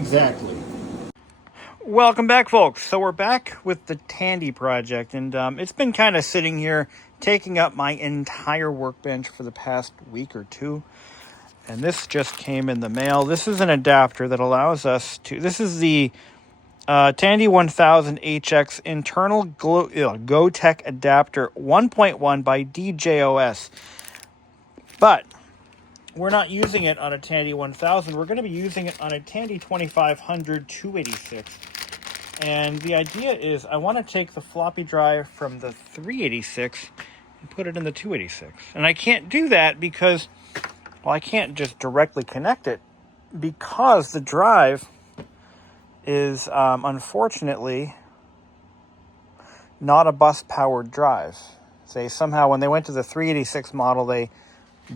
Exactly. Welcome back, folks. So we're back with the Tandy project, and it's been kind of sitting here taking up my entire workbench for the past week or two. And this just came in the mail. This is an adapter that allows us to... This is the Tandy 1000HX internal GoTech adapter 1.1 by DJOS. But we're not using it on a Tandy 1000. We're going to be using it on a Tandy 2500 286. And the idea is I want to take the floppy drive from the 386 and put it in the 286. And I can't do that because, well, I can't just directly connect it because the drive is, unfortunately, not a bus-powered drive. Say somehow when they went to the 386 model, they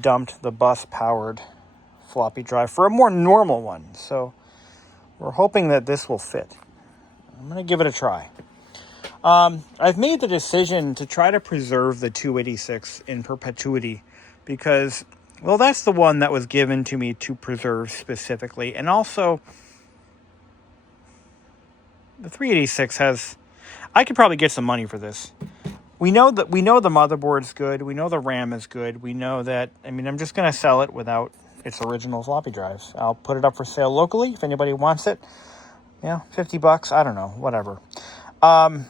dumped the bus-powered floppy drive for a more normal one. So we're hoping that this will fit. I'm going to give it a try. I've made the decision to try to preserve the 286 in perpetuity because, well, that's the one that was given to me to preserve specifically. And also, the 386 has... I could probably get some money for this. We know the motherboard's good. We know the RAM is good. We know that... I mean, I'm just going to sell it without its original floppy drives. I'll put it up for sale locally if anybody wants it. Yeah, $50, I don't know, whatever. I'm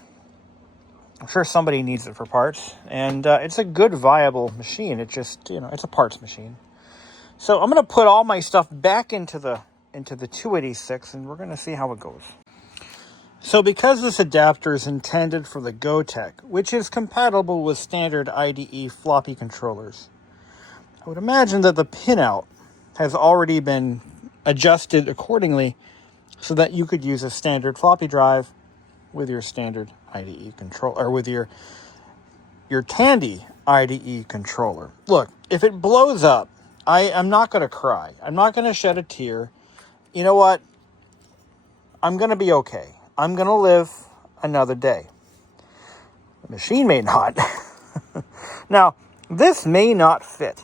sure somebody needs it for parts, and it's a good, viable machine. It just, it's a parts machine. So I'm going to put all my stuff back into the 286, and we're going to see how it goes. So because this adapter is intended for the GoTech, which is compatible with standard IDE floppy controllers, I would imagine that the pinout has already been adjusted accordingly so that you could use a standard floppy drive with your standard IDE controller, or with your Tandy IDE controller. Look, if it blows up, I'm not going to cry. I'm not going to shed a tear. You know what? I'm going to be okay. I'm going to live another day. The machine may not. Now, this may not fit.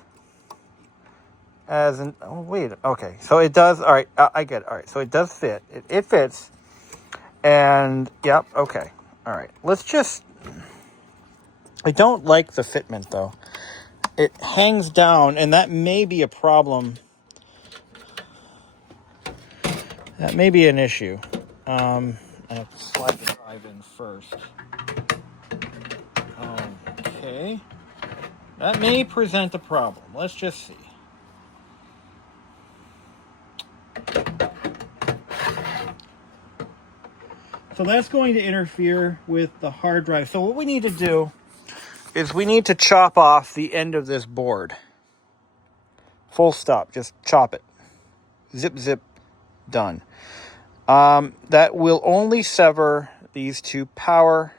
Okay, so it does, all right, I get it, all right, so it does fit, it fits, and, yep, okay, all right, I don't like the fitment, though. It hangs down, and that may be a problem, that may be an issue. I have to slide the drive in first. Okay, that may present a problem, let's just see. So that's going to interfere with the hard drive. So what we need to do is we need to chop off the end of this board. Full stop. Just chop it. Zip, zip. Done. That will only sever these two power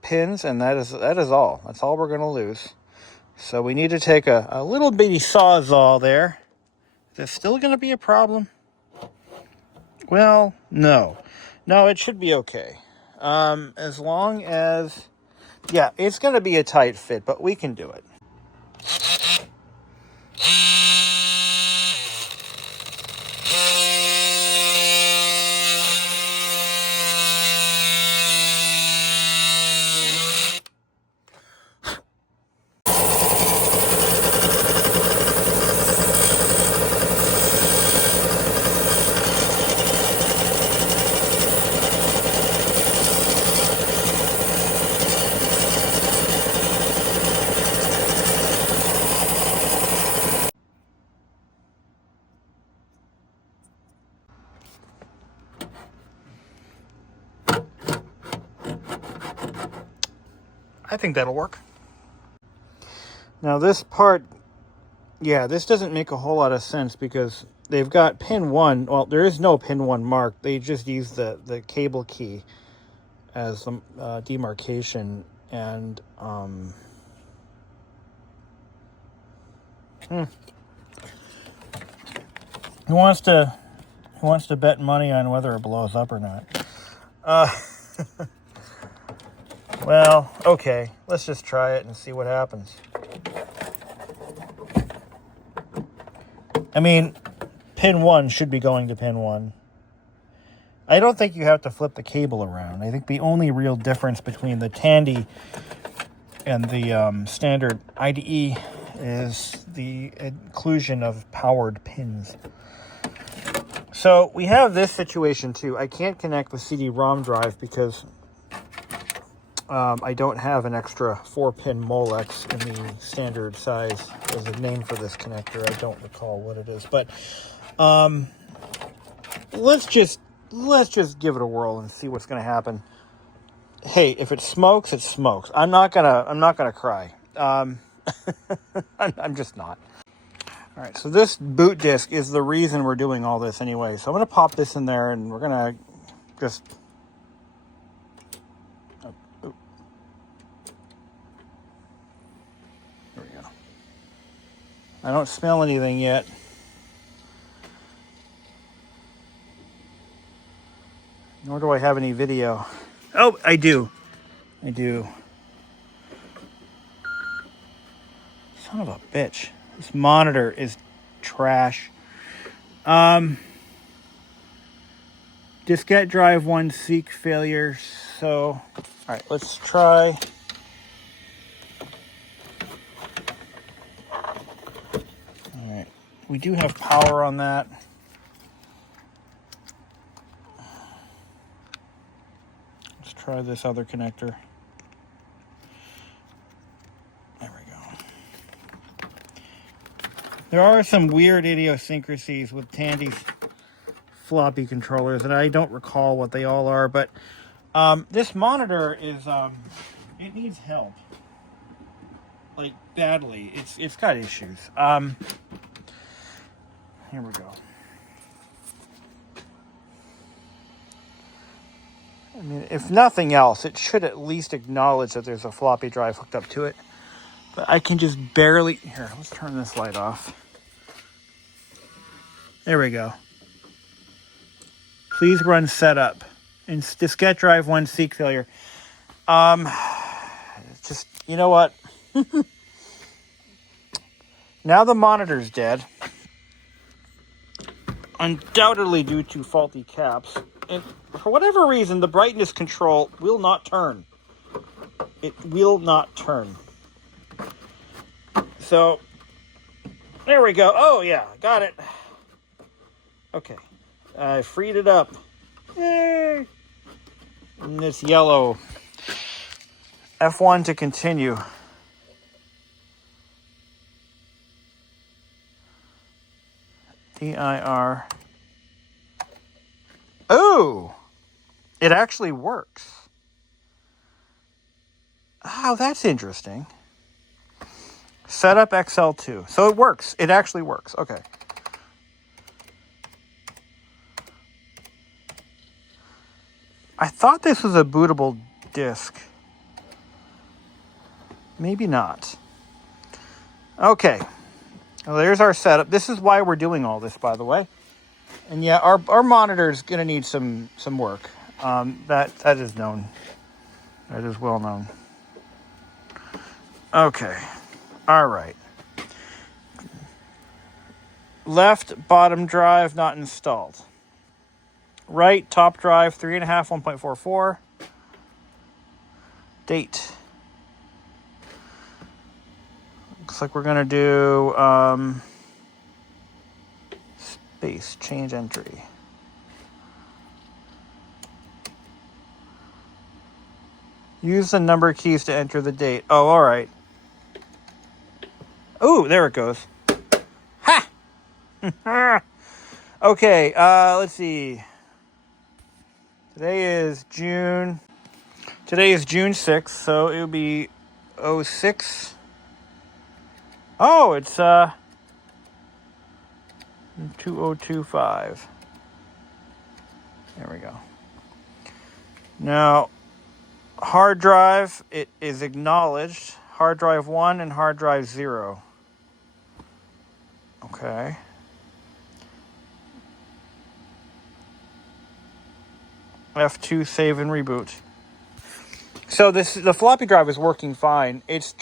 pins, and that is all. That's all we're going to lose. So we need to take a little bitty sawzall there. Is this still going to be a problem? Well, no. No, it should be okay. As long as... Yeah, it's going to be a tight fit, but we can do it. I think that'll work. Now this part, yeah, this doesn't make a whole lot of sense because they've got pin 1. Well, there is no pin 1 mark. They just use the cable key as the demarcation. And who wants to bet money on whether it blows up or not? Well, okay, let's just try it and see what happens. I mean, pin 1 should be going to pin 1. I don't think you have to flip the cable around. I think the only real difference between the Tandy and the standard IDE is the inclusion of powered pins. So we have this situation too. I can't connect the CD-ROM drive because I don't have an extra 4-pin Molex in the standard size. There's a name for this connector. I don't recall what it is, but let's just give it a whirl and see what's going to happen. Hey, if it smokes, it smokes. I'm not gonna cry. I'm just not. All right, so this boot disk is the reason we're doing all this anyway. So I'm gonna pop this in there, and we're gonna just. There we go. I don't smell anything yet. Nor do I have any video. Oh, I do. Son of a bitch. This monitor is trash. Diskette drive 1 seek failure. So, all right, let's try. All right, we do have power on that. Let's try this other connector. There we go. There are some weird idiosyncrasies with Tandy's floppy controllers, and I don't recall what they all are, but this monitor is, it needs help. Like, badly. It's got issues. Here we go. I mean, if nothing else, it should at least acknowledge that there's a floppy drive hooked up to it. But I can just barely... Here, let's turn this light off. There we go. Please run setup. And diskette drive 1 seek failure. Just, you know what? Now the monitor's dead. Undoubtedly due to faulty caps. And for whatever reason, the brightness control will not turn. It will not turn. So, there we go. Oh, yeah, got it. Okay. I freed it up. Yay! And it's yellow. F1 to continue. DIR. Oh! It actually works. Oh, that's interesting. Setup XL2. So it works. It actually works. Okay. I thought this was a bootable disk. Maybe not. Okay. Well, there's our setup. This is why we're doing all this, by the way. And yeah, our monitor is going to need some work. That is known. That is well known. Okay. All right. Left bottom drive not installed. Right top drive 3.5 1.44. Date. Looks like we're gonna do space change entry. Use the number keys to enter the date. Oh, all right. Oh, there it goes. Ha! Okay, let's see. Today is June 6th, so it'll be 06. Oh, it's 2025. There we go. Now, hard drive, it is acknowledged. Hard drive 1 and hard drive 0. Okay. F2 save and reboot. So the floppy drive is working fine. It's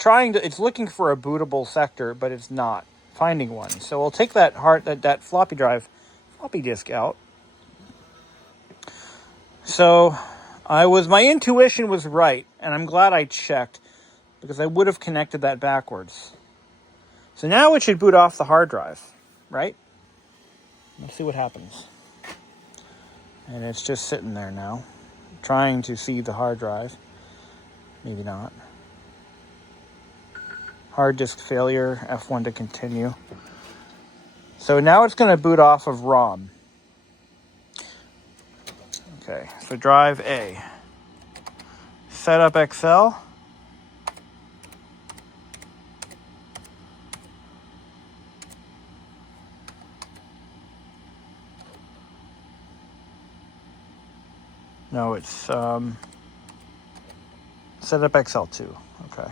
looking for a bootable sector, but it's not finding one. So we'll take that floppy drive floppy disk out. So my intuition was right, and I'm glad I checked, because I would have connected that backwards. So now it should boot off the hard drive, right? Let's see what happens. And it's just sitting there now, trying to see the hard drive. Maybe not. Hard disk failure, F1 to continue. So now it's going to boot off of ROM. Okay, so drive A. Setup Excel. No, it's Setup Excel 2. Okay.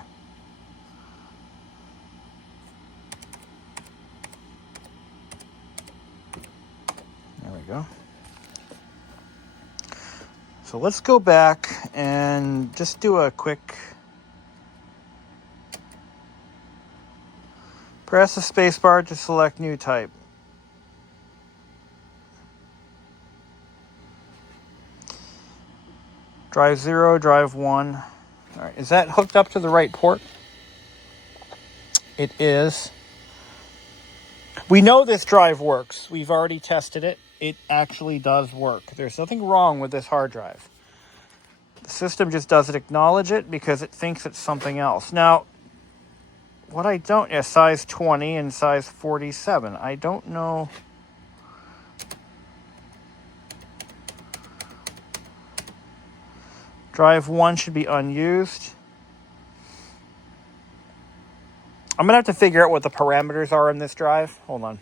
There we go. So let's go back and just do a quick press the space bar to select new type. Drive 0, drive 1. All right, is that hooked up to the right port? It is. We know this drive works. We've already tested it. It actually does work. There's nothing wrong with this hard drive. The system just doesn't acknowledge it because it thinks it's something else. Now, what I don't... Yeah, size 20 and size 47. I don't know... Drive 1 should be unused. I'm going to have to figure out what the parameters are in this drive. Hold on.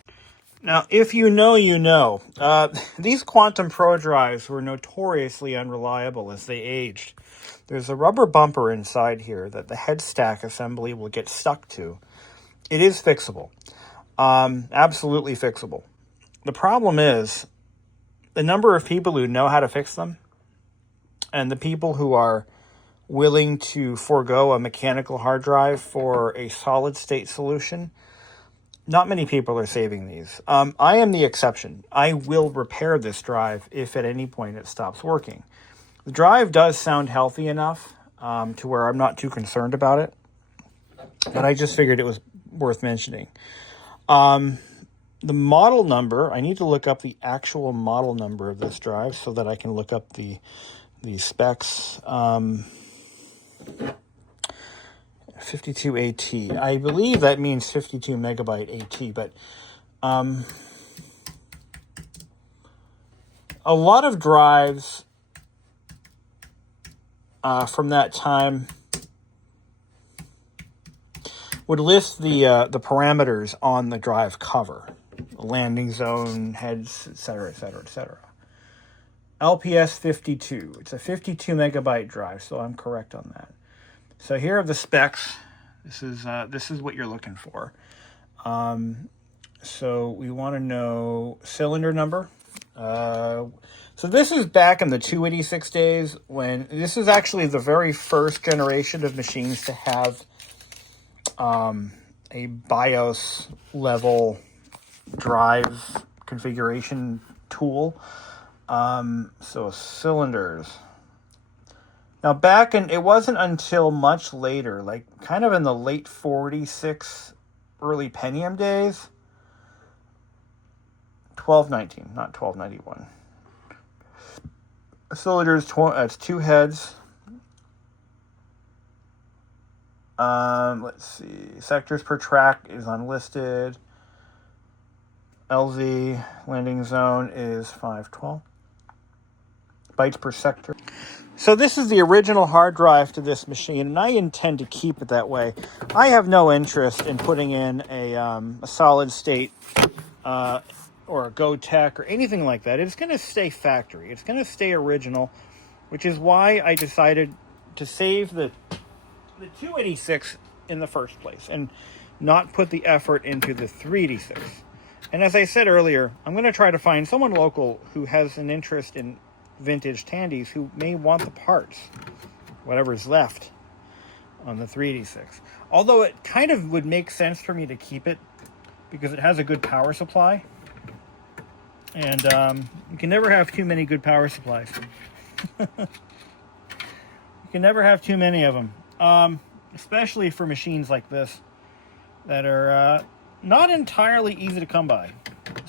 Now, if you know, you know. These Quantum Pro drives were notoriously unreliable as they aged. There's a rubber bumper inside here that the head stack assembly will get stuck to. It is fixable. Absolutely fixable. The problem is the number of people who know how to fix them, and the people who are willing to forego a mechanical hard drive for a solid-state solution, not many people are saving these. I am the exception. I will repair this drive if at any point it stops working. The drive does sound healthy enough to where I'm not too concerned about it, but I just figured it was worth mentioning. The model number, I need to look up the actual model number of this drive so that I can look up the specs. 52 AT. I believe that means 52 megabyte AT, but a lot of drives from that time would list the parameters on the drive cover, landing zone, heads, etc., etc., etc. LPS 52. It's a 52 megabyte drive, so I'm correct on that. So here are the specs. This is what you're looking for. So we want to know cylinder number. So this is back in the 286 days when this is actually the very first generation of machines to have a BIOS level drive configuration tool. So cylinders. Now it wasn't until much later, like kind of in the late 46, early Pentium days. 1219, not 1291. Cylinders, it's 2 heads. Let's see. Sectors per track is unlisted. LZ landing zone is 512. Bytes per sector. So this is the original hard drive to this machine, and I intend to keep it that way. I have no interest in putting in a solid state or a GoTech or anything like that. It's going to stay factory. It's going to stay original, which is why I decided to save the 286 in the first place and not put the effort into the 386. And as I said earlier, I'm going to try to find someone local who has an interest in vintage Tandys who may want the parts, whatever's left on the 386. Although it kind of would make sense for me to keep it because it has a good power supply. And you can never have too many good power supplies. You can never have too many of them, especially for machines like this that are not entirely easy to come by.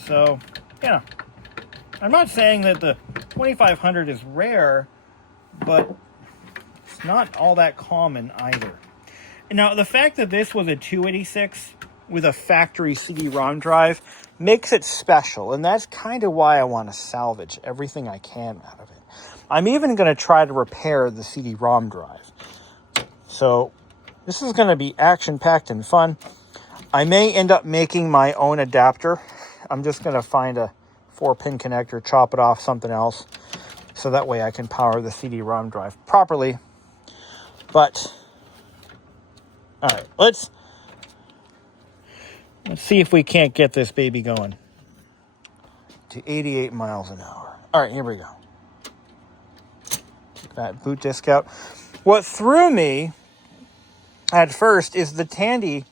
So, I'm not saying that the 2500 is rare, but it's not all that common either. Now, the fact that this was a 286 with a factory CD-ROM drive makes it special, and that's kind of why I want to salvage everything I can out of it. I'm even going to try to repair the CD-ROM drive. So, this is going to be action-packed and fun. I may end up making my own adapter. I'm just going to find a 4-pin connector, chop it off something else, so that way I can power the CD-ROM drive properly. But all right, let's see if we can't get this baby going to 88 miles an hour. All right, here we go. Take that boot disc out. What threw me at first is the Tandy,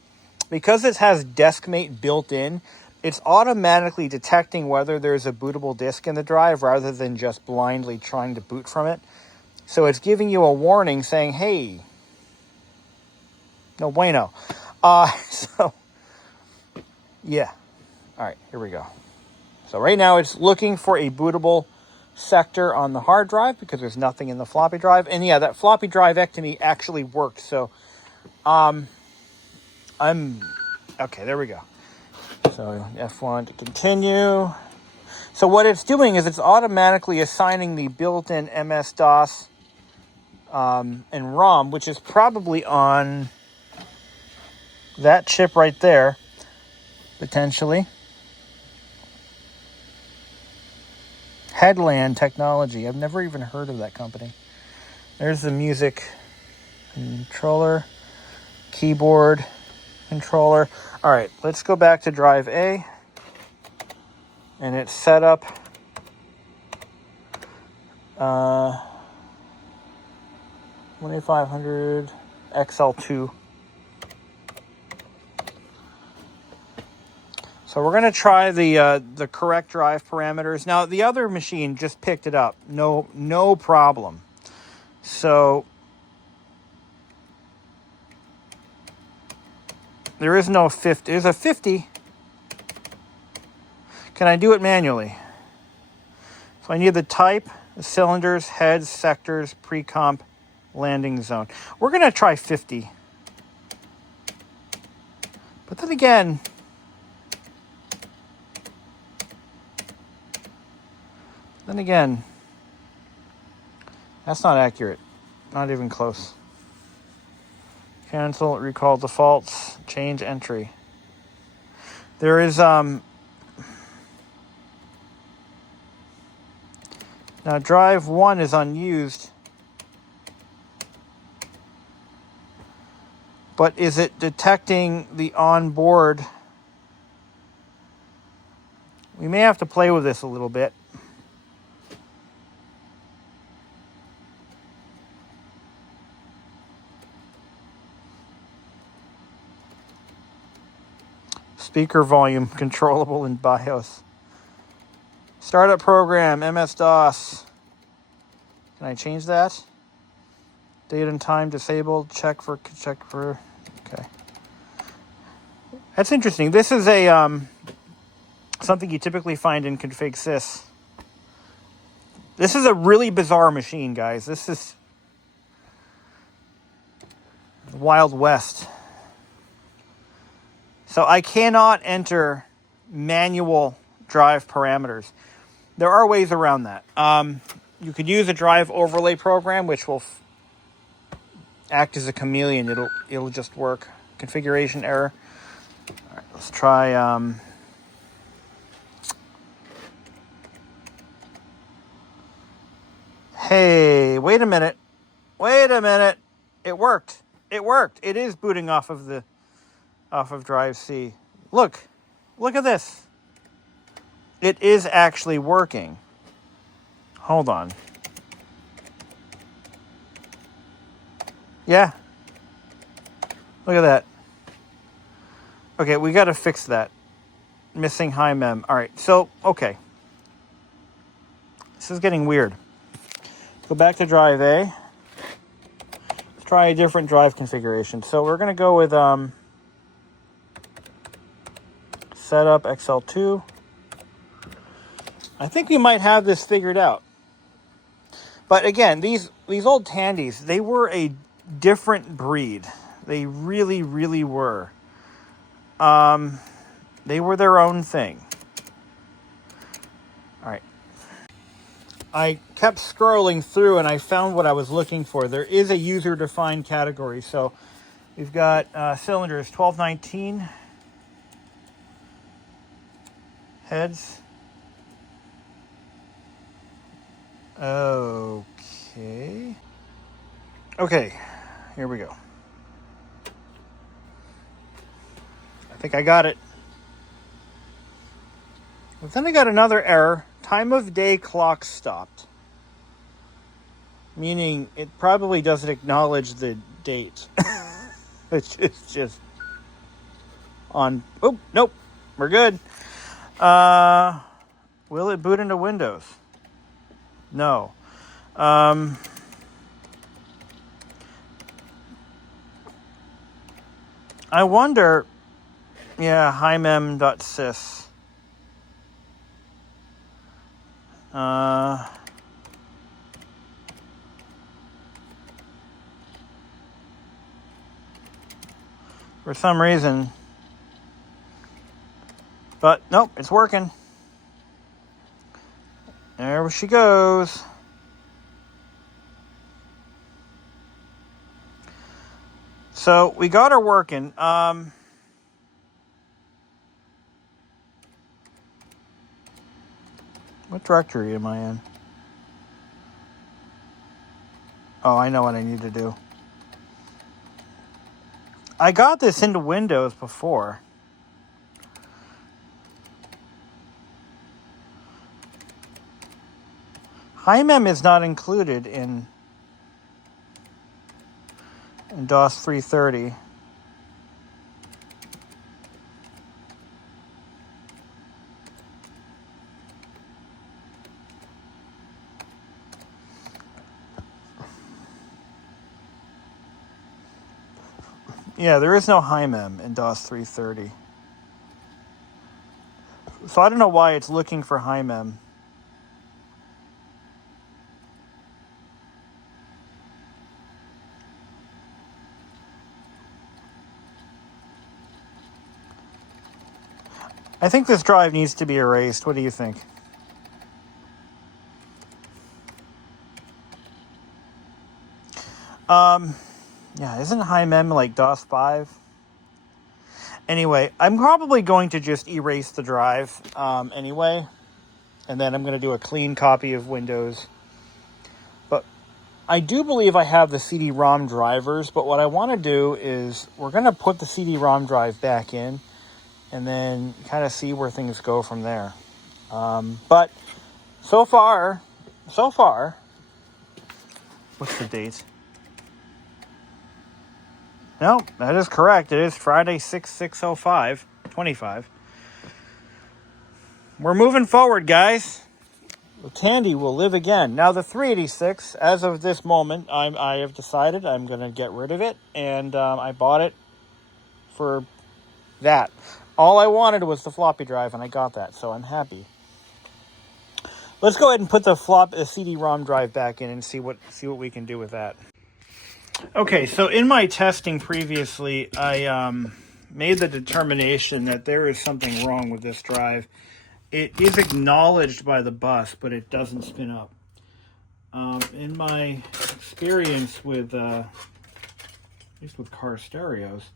because it has DeskMate built in, it's automatically detecting whether there's a bootable disk in the drive rather than just blindly trying to boot from it. So it's giving you a warning saying, hey, no bueno. So, yeah. All right, here we go. So right now it's looking for a bootable sector on the hard drive because there's nothing in the floppy drive. And yeah, that floppy drive-ectomy actually worked. So, okay, there we go. So F1 to continue. So what it's doing is it's automatically assigning the built-in MS-DOS and ROM, which is probably on that chip right there, potentially. Headland Technology. I've never even heard of that company. There's the music controller, keyboard controller. All right, let's go back to drive A. And it's set up 2500 XL2. So we're going to try the correct drive parameters. Now, the other machine just picked it up. No problem. So there is no 50. There's a 50. Can I do it manually? So I need the type, the cylinders, heads, sectors, pre-comp, landing zone. We're going to try 50. But then again, that's not accurate. Not even close. Cancel, recall defaults, change entry. There is now drive 1 is unused. But is it detecting the onboard? We may have to play with this a little bit. Speaker volume controllable in BIOS. Startup program, MS-DOS. Can I change that? Date and time disabled. Check for. Okay. That's interesting. This is a something you typically find in config sys. This is a really bizarre machine, guys. This is the Wild West. So I cannot enter manual drive parameters. There are ways around that. You could use a drive overlay program, which will act as a chameleon. It'll just work. Configuration error. All right, let's try. Hey, wait a minute. It worked. It is booting off of drive C. Look at this. It is actually working. Hold on. Yeah. Look at that. Okay, we got to fix that. Missing high mem. All right, so, okay. This is getting weird. Go back to drive A. Let's try a different drive configuration. So we're going to go with setup XL2. I think we might have this figured out. But again, these old Tandys, they were a different breed. They really, really were. They were their own thing. All right. I kept scrolling through and I found what I was looking for. There is a user-defined category. So we've got cylinders 1219, heads. Okay. Okay, here we go. I think I got it. But then I got another error. Time of day clock stopped. Meaning it probably doesn't acknowledge the date. It's just on. Oh, nope. We're good. Will it boot into Windows? No. I wonder. Yeah, hymem.sys. For some reason. But nope, it's working. There she goes. So we got her working. What directory am I in? Oh, I know what I need to do. I got this into Windows before. Hymem is not included in DOS 330. Yeah, there is no hymem in DOS 330. So I don't know why it's looking for hymem. I think this drive needs to be erased. What do you think? Yeah, isn't hymem like DOS 5? Anyway, I'm probably going to just erase the drive anyway. And then I'm going to do a clean copy of Windows. But I do believe I have the CD-ROM drivers. But what I want to do is we're going to put the CD-ROM drive back in. And then kind of see where things go from there. But so far, what's the date? No, that is correct. It is Friday, 6/6/05/25. We're moving forward, guys. Tandy will live again. Now, the 386, as of this moment, I have decided I'm going to get rid of it. And I bought it for that. All I wanted was the floppy drive, and I got that, so I'm happy. Let's go ahead and put the CD-ROM drive back in and see what we can do with that. Okay, so in my testing previously, I made the determination that there is something wrong with this drive. It is acknowledged by the bus, but it doesn't spin up. In my experience with, at least with car stereos,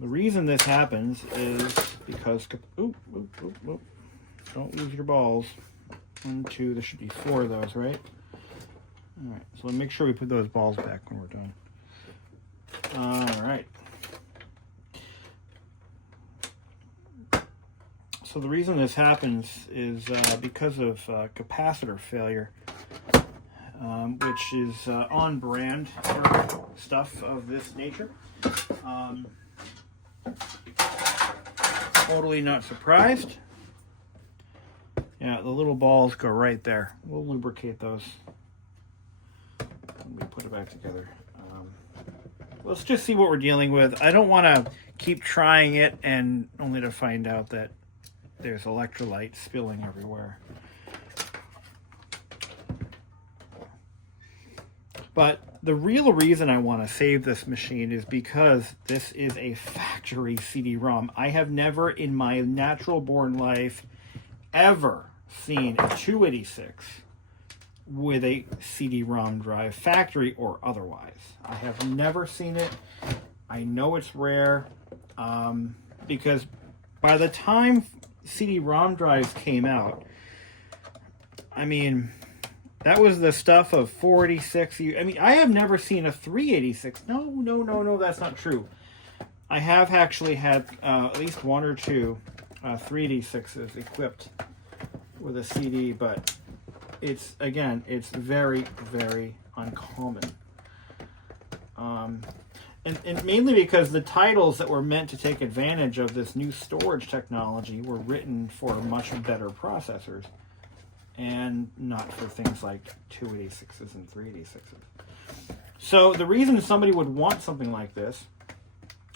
the reason this happens is because, don't lose your balls. 1, 2, there should be 4 of those, right? All right, so make sure we put those balls back when we're done. All right. So the reason this happens is because of capacitor failure, which is on brand for stuff of this nature. Totally not surprised. Yeah, the little balls go right there. We'll lubricate those. Let me put it back together. Let's just see what we're dealing with. I don't want to keep trying it and only to find out that there's electrolyte spilling everywhere. But the real reason I want to save this machine is because this is a factory CD-ROM. I have never in my natural born life ever seen a 286 with a CD-ROM drive, factory or otherwise. I have never seen it. I know it's rare because by the time CD-ROM drives came out, I mean, that was the stuff of 486. I mean, I have never seen a 386. No, that's not true. I have actually had at least one or two 386s equipped with a CD, but it's very, very uncommon. And mainly because the titles that were meant to take advantage of this new storage technology were written for much better processors and not for things like 286s and 386s. So the reason somebody would want something like this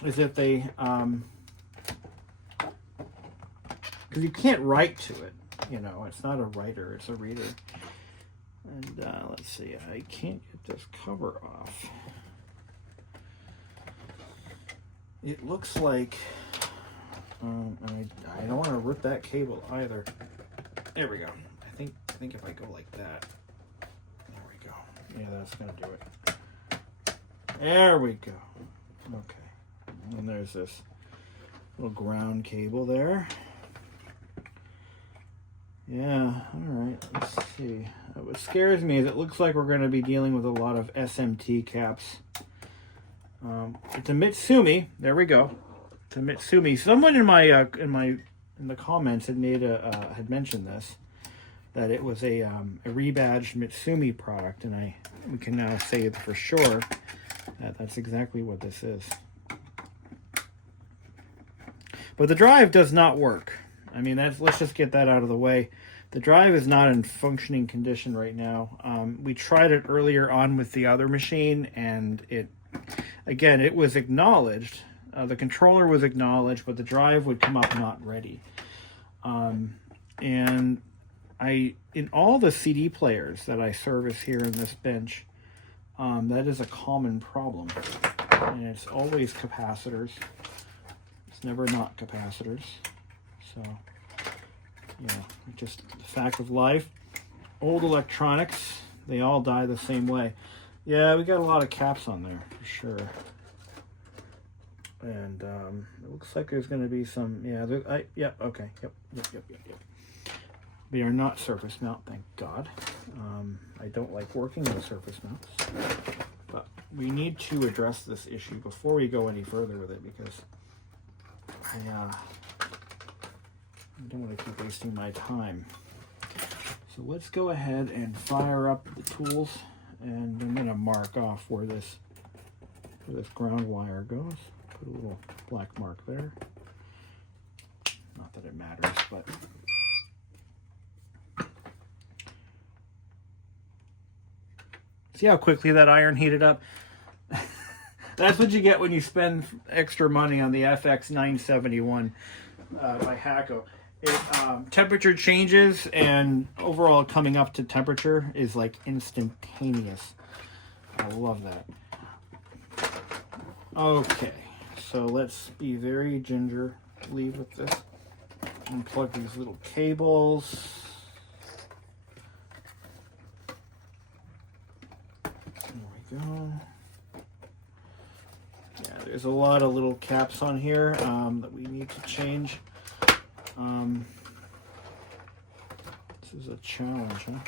is if they, because you can't write to it. You know, it's not a writer, it's a reader. And let's see, I can't get this cover off. It looks like, I don't want to rip that cable either. There we go. I think if I go like that, there we go. Yeah, that's gonna do it. There we go. Okay, and there's this little ground cable there. Yeah, all right, let's see. What scares me is it looks like we're going to be dealing with a lot of SMT caps. It's a Mitsumi. There we go. It's a Mitsumi. Someone in the comments had had mentioned this, that it was a rebadged Mitsumi product, and we can now say for sure that that's exactly what this is. But the drive does not work. I mean, let's just get that out of the way. The drive is not in functioning condition right now. We tried it earlier on with the other machine, and it was acknowledged. The controller was acknowledged, but the drive would come up not ready. And in all the CD players that I service here in this bench, that is a common problem. And it's always capacitors. It's never not capacitors. So, yeah, just the fact of life. Old electronics, they all die the same way. Yeah, we got a lot of caps on there, for sure. And it looks like there's going to be some, okay, yep. They are not surface mount, thank God. I don't like working with surface mounts. But we need to address this issue before we go any further with it, because I don't want to keep wasting my time. So let's go ahead and fire up the tools, and I'm going to mark off where this ground wire goes. Put a little black mark there. Not that it matters, but see how quickly that iron heated up? That's what you get when you spend extra money on the FX 971 by Hacko. Temperature changes, and overall coming up to temperature is like instantaneous. I love that. Okay, so let's be very gingerly with this. Unplug these little cables. There we go. Yeah, there's a lot of little caps on here that we need to change. This is a challenge, huh?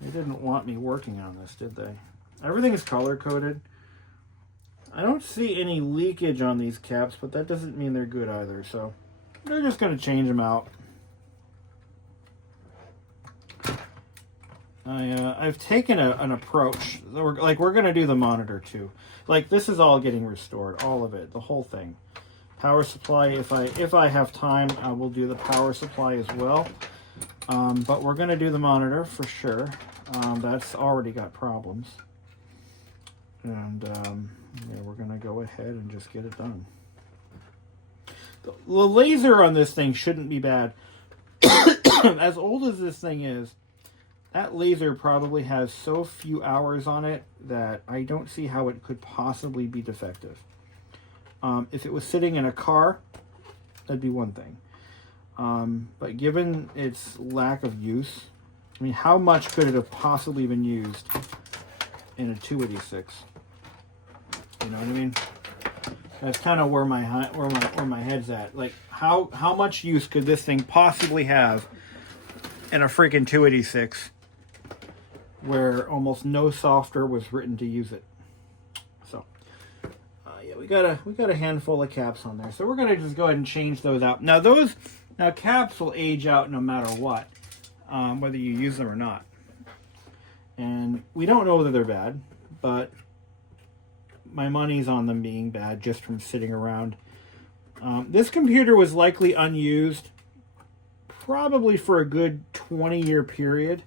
They didn't want me working on this, did they? Everything is color-coded. I don't see any leakage on these caps, but that doesn't mean they're good either, so they're just going to change them out. I've taken an approach. We're going to do the monitor too. Like, this is all getting restored, all of it, the whole thing. Power supply, if I have time, I will do the power supply as well. But we're going to do the monitor for sure. That's already got problems. And yeah, we're going to go ahead and just get it done. The laser on this thing shouldn't be bad. As old as this thing is, that laser probably has so few hours on it that I don't see how it could possibly be defective. If it was sitting in a car, that'd be one thing. But given its lack of use, I mean, how much could it have possibly been used in a 286? You know what I mean? That's kind of where my head's at. Like, how much use could this thing possibly have in a freaking 286, where almost no software was written to use it? So, yeah, we got a handful of caps on there. So we're gonna just go ahead and change those out. Now caps will age out no matter what, whether you use them or not. And we don't know whether they're bad, but my money's on them being bad just from sitting around. This computer was likely unused probably for a good 20-year period,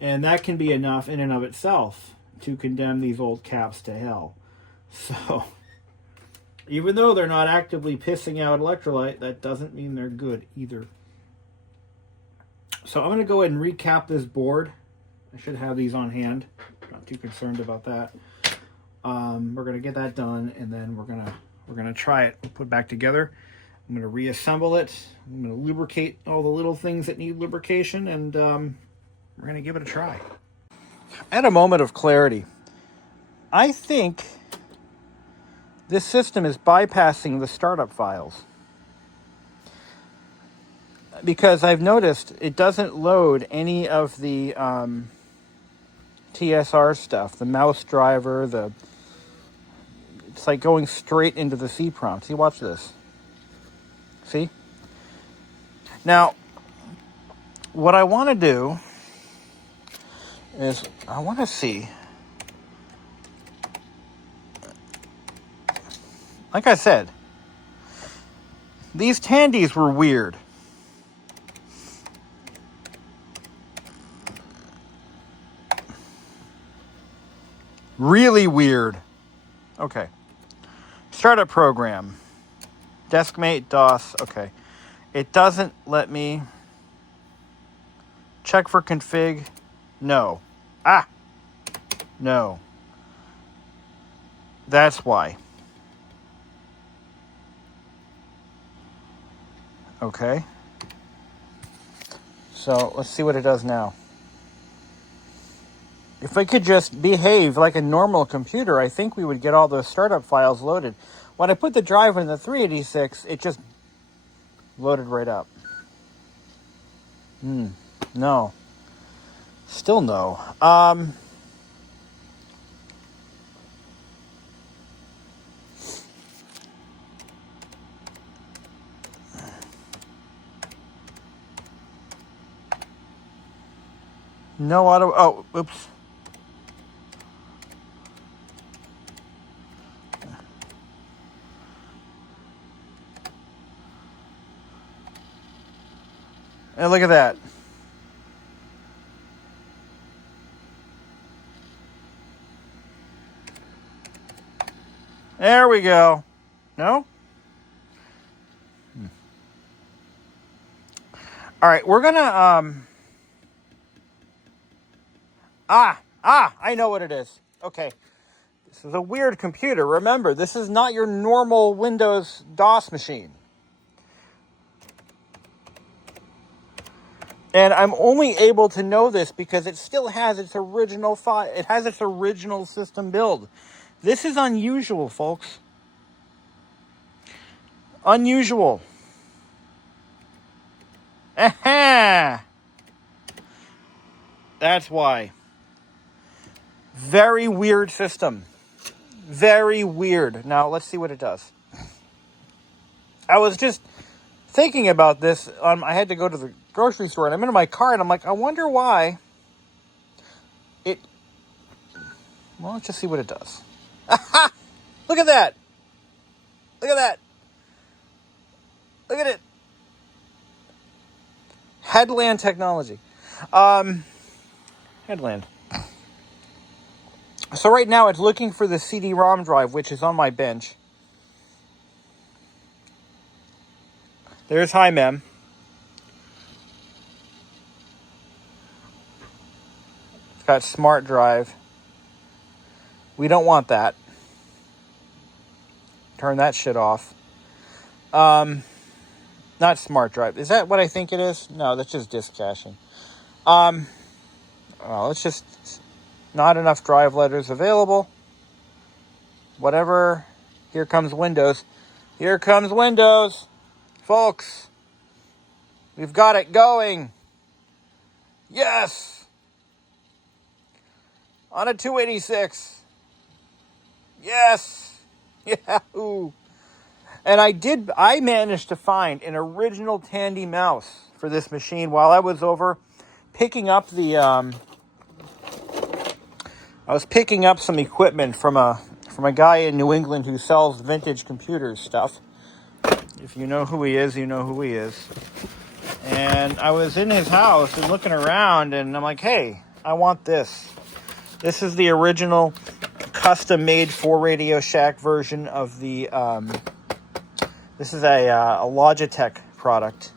and that can be enough in and of itself to condemn these old caps to hell. So, even though they're not actively pissing out electrolyte, that doesn't mean they're good either. So I'm going to go ahead and recap this board. I should have these on hand. Not too concerned about that. We're going to get that done, and then we're going to try it, put it back together. I'm going to reassemble it. I'm going to lubricate all the little things that need lubrication, and we're going to give it a try. I had a moment of clarity. I think this system is bypassing the startup files, because I've noticed it doesn't load any of the TSR stuff, the mouse driver, it's like going straight into the C prompt. See, watch this. See? Now, what I want to do is I want to see, like I said, these Tandys were weird. Really weird. Okay. Startup program. Deskmate, DOS. Okay. It doesn't let me check for config. No. No. That's why. Okay. So let's see what it does now. If I could just behave like a normal computer, I think we would get all those startup files loaded. When I put the driver in the 386, it just loaded right up. No. Still no. No auto... Oh, oops. Hey, look at that. There we go. No? All right, we're gonna, I know what it is. Okay. This is a weird computer. Remember, this is not your normal Windows DOS machine. And I'm only able to know this because it still has its original file. It has its original system build. This is unusual, folks. Unusual. Aha! That's why. Very weird system. Very weird. Now, let's see what it does. I was just thinking about this. I had to go to the grocery store, and I'm in my car, and I'm like, I wonder why it... Well, let's just see what it does. Aha! Look at that! Look at that! Look at it. Headland technology. Headland. So right now it's looking for the CD-ROM drive, which is on my bench. There's High Mem. It's got smart drive. We don't want that. Turn that shit off. Not smart drive. Is that what I think it is? No, that's just disk caching. Well, it's just not enough drive letters available. Whatever. Here comes Windows. Here comes Windows. Folks, we've got it going. Yes. On a 286. Yes. Yahoo. And I managed to find an original Tandy mouse for this machine while I was over picking up I was picking up some equipment from a guy in New England who sells vintage computers stuff. If you know who he is, you know who he is. And I was in his house and looking around, and I'm like, hey, I want this. This is the original custom-made for Radio Shack version of the... this is a Logitech product.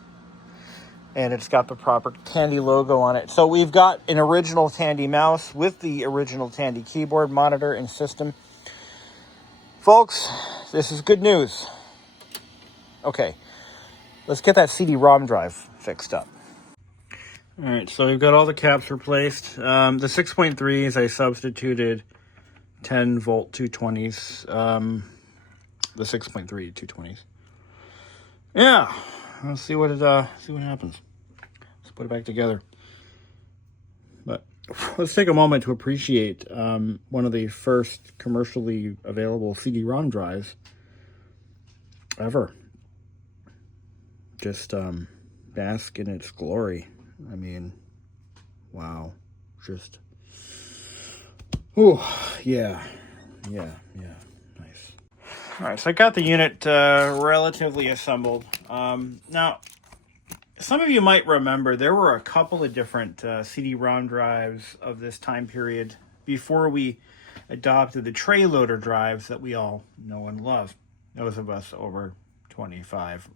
And it's got the proper Tandy logo on it. So we've got an original Tandy mouse with the original Tandy keyboard, monitor, and system. Folks, this is good news. Okay, let's get that CD-ROM drive fixed up. All right, so we've got all the caps replaced. The 6.3s, I substituted 10 volt 220s. The 6.3 220s. Yeah, let's see what happens. Let's put it back together. But let's take a moment to appreciate one of the first commercially available CD-ROM drives ever. Just bask in its glory. I mean, wow. Just, yeah. Nice. All right, so I got the unit relatively assembled. Now, some of you might remember there were a couple of different CD-ROM drives of this time period before we adopted the tray loader drives that we all know and love. Those of us over 25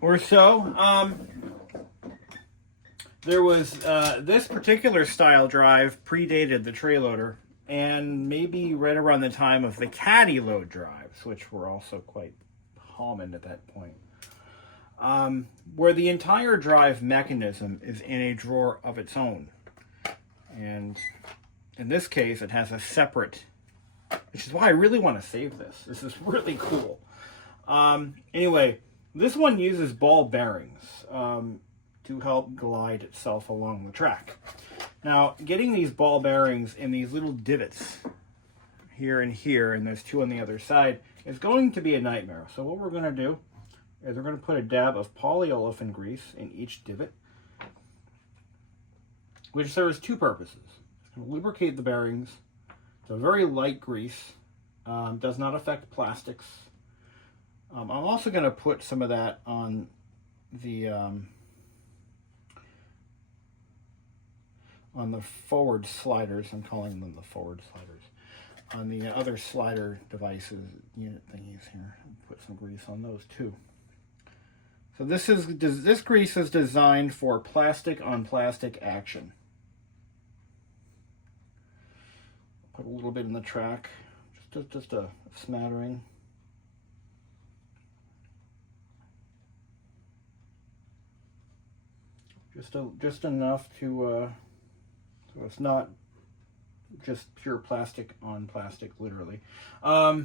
or so. There was this particular style drive predated the tray loader, and maybe right around the time of the caddy load drives, which were also quite common at that point, where the entire drive mechanism is in a drawer of its own. And in this case, it has a separate, which is why I really want to save this. This is really cool. Anyway, this one uses ball bearings to help glide itself along the track. Now, getting these ball bearings in these little divots here, and there's two on the other side, is going to be a nightmare. So what we're going to do is we're going to put a dab of polyolefin grease in each divot, which serves two purposes. It's going to lubricate the bearings. It's a very light grease, does not affect plastics. I'm also going to put some of that on the forward sliders. I'm calling them the forward sliders. On the other slider devices, unit thingies here, put some grease on those too. So this grease is designed for plastic on plastic action. Put a little bit in the track, just a smattering. Just enough to so it's not just pure plastic on plastic, literally. So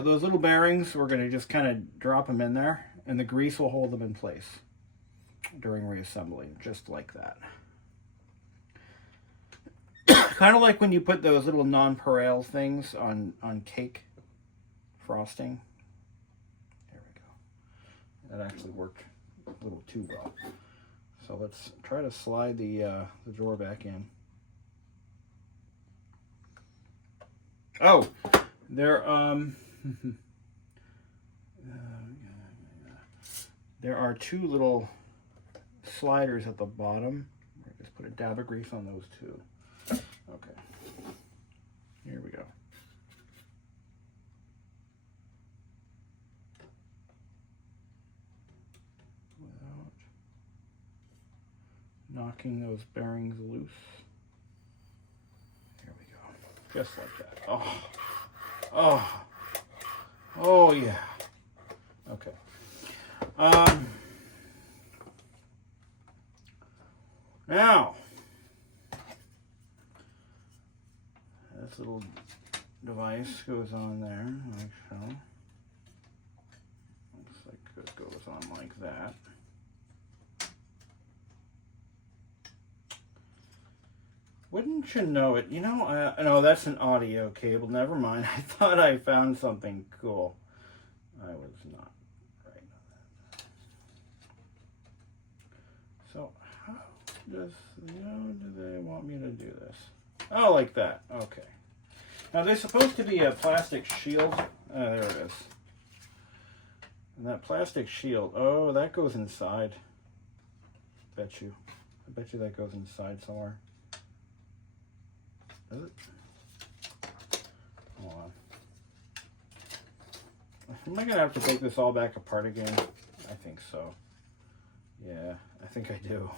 those little bearings, we're going to just kind of drop them in there, and the grease will hold them in place during reassembly, just like that. Kind of like when you put those little nonpareil things on cake frosting. There we go. That actually worked a little too well. So let's try to slide the drawer back in. Oh, there there are two little sliders at the bottom. Just put a dab of grease on those two. Okay. Here we go. Without knocking those bearings loose. Here we go. Just like that. Oh. Oh. Oh yeah. Okay. Now, this little device goes on there, like so. Looks like it goes on like that. Wouldn't you know it? You know, no, that's an audio cable. Never mind. I thought I found something cool. I was not right on that. So, how do they want me to do this? Oh, like that. Okay. Now, there's supposed to be a plastic shield. There it is. And that plastic shield, oh, that goes inside. I bet you that goes inside somewhere. Does it? Hold on. Am I going to have to take this all back apart again? I think so. Yeah, I think I do.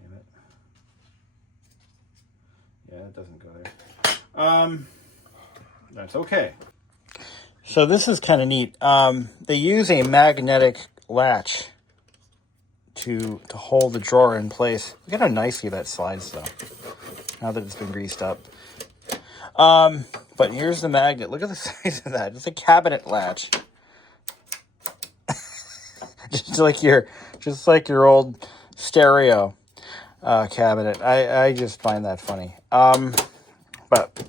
Damn it. Yeah, it doesn't go there. That's okay. So this is kind of neat. They use a magnetic latch to hold the drawer in place. Look at how nicely that slides, though, now that it's been greased up. But here's the magnet. Look at the size of that. It's a cabinet latch. just like your old stereo cabinet. I just find that funny. But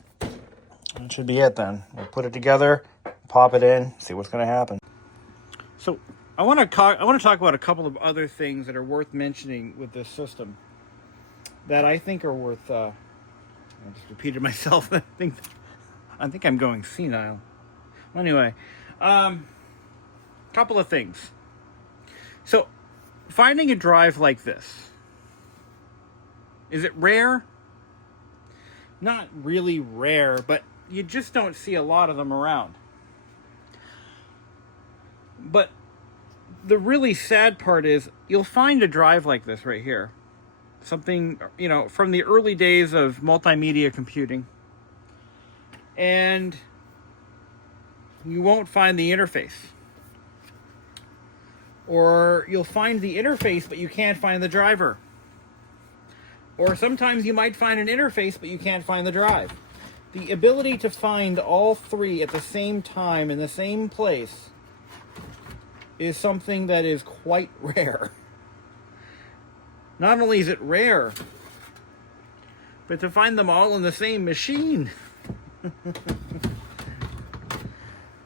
that should be it then. We'll put it together, pop it in, see what's going to happen. So I want to talk about a couple of other things that are worth mentioning with this system that I think are worth. I just repeated myself. I think I'm going senile. Anyway, couple of things. So, finding a drive like this, is it rare? Not really rare, but you just don't see a lot of them around. But the really sad part is you'll find a drive like this right here. Something, from the early days of multimedia computing. And you won't find the interface. Or you'll find the interface, but you can't find the driver. Or sometimes you might find an interface, but you can't find the drive. The ability to find all three at the same time in the same place is something that is quite rare. Not only is it rare, but to find them all in the same machine.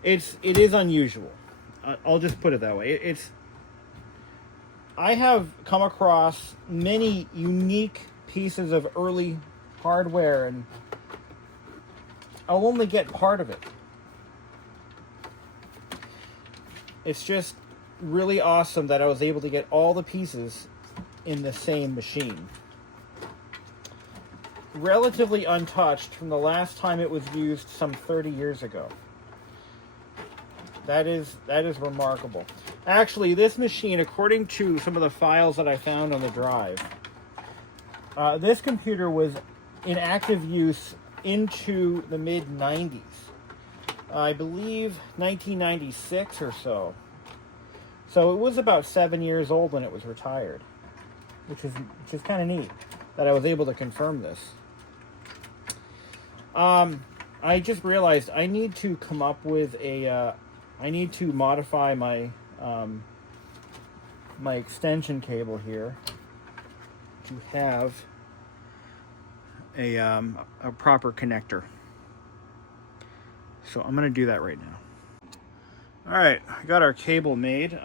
It is unusual. I'll just put it that way. I have come across many unique pieces of early hardware, and I'll only get part of it. It's just really awesome that I was able to get all the pieces in the same machine. Relatively untouched from the last time it was used some 30 years ago. That is remarkable. Actually, this machine, according to some of the files that I found on the drive, this computer was in active use into the mid-90s. I believe 1996 or so. So it was about 7 years old when it was retired, which is kind of neat that I was able to confirm this. I just realized I need to come up with I need to modify my my extension cable here to have a proper connector. So I'm going to do that right now. All right, I got our cable made.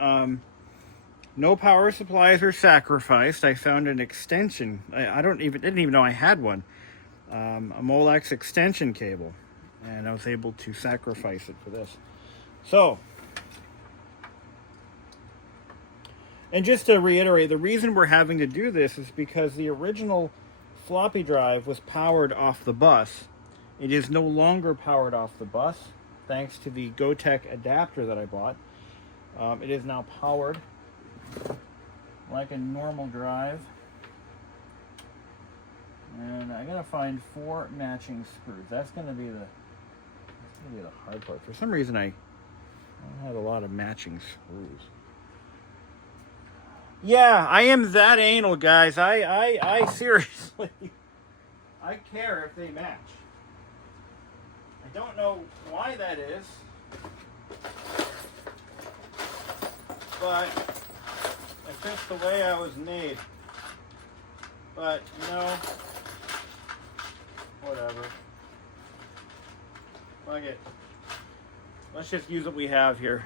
No power supplies are sacrificed. I found an extension. I didn't even know I had one. A Molex extension cable, and I was able to sacrifice it for this. So And just to reiterate, the reason we're having to do this is because the original floppy drive was powered off the bus. It is no longer powered off the bus, thanks to the Gotek adapter that I bought. It is now powered like a normal drive. And I gotta find 4 matching screws. That's gonna be the hard part. For some reason, I don't have a lot of matching screws. Yeah, I am that anal, guys. I seriously, I care if they match. I don't know why that is, but it's just the way I was made. But, you know, whatever. Fuck it. Let's just use what we have here.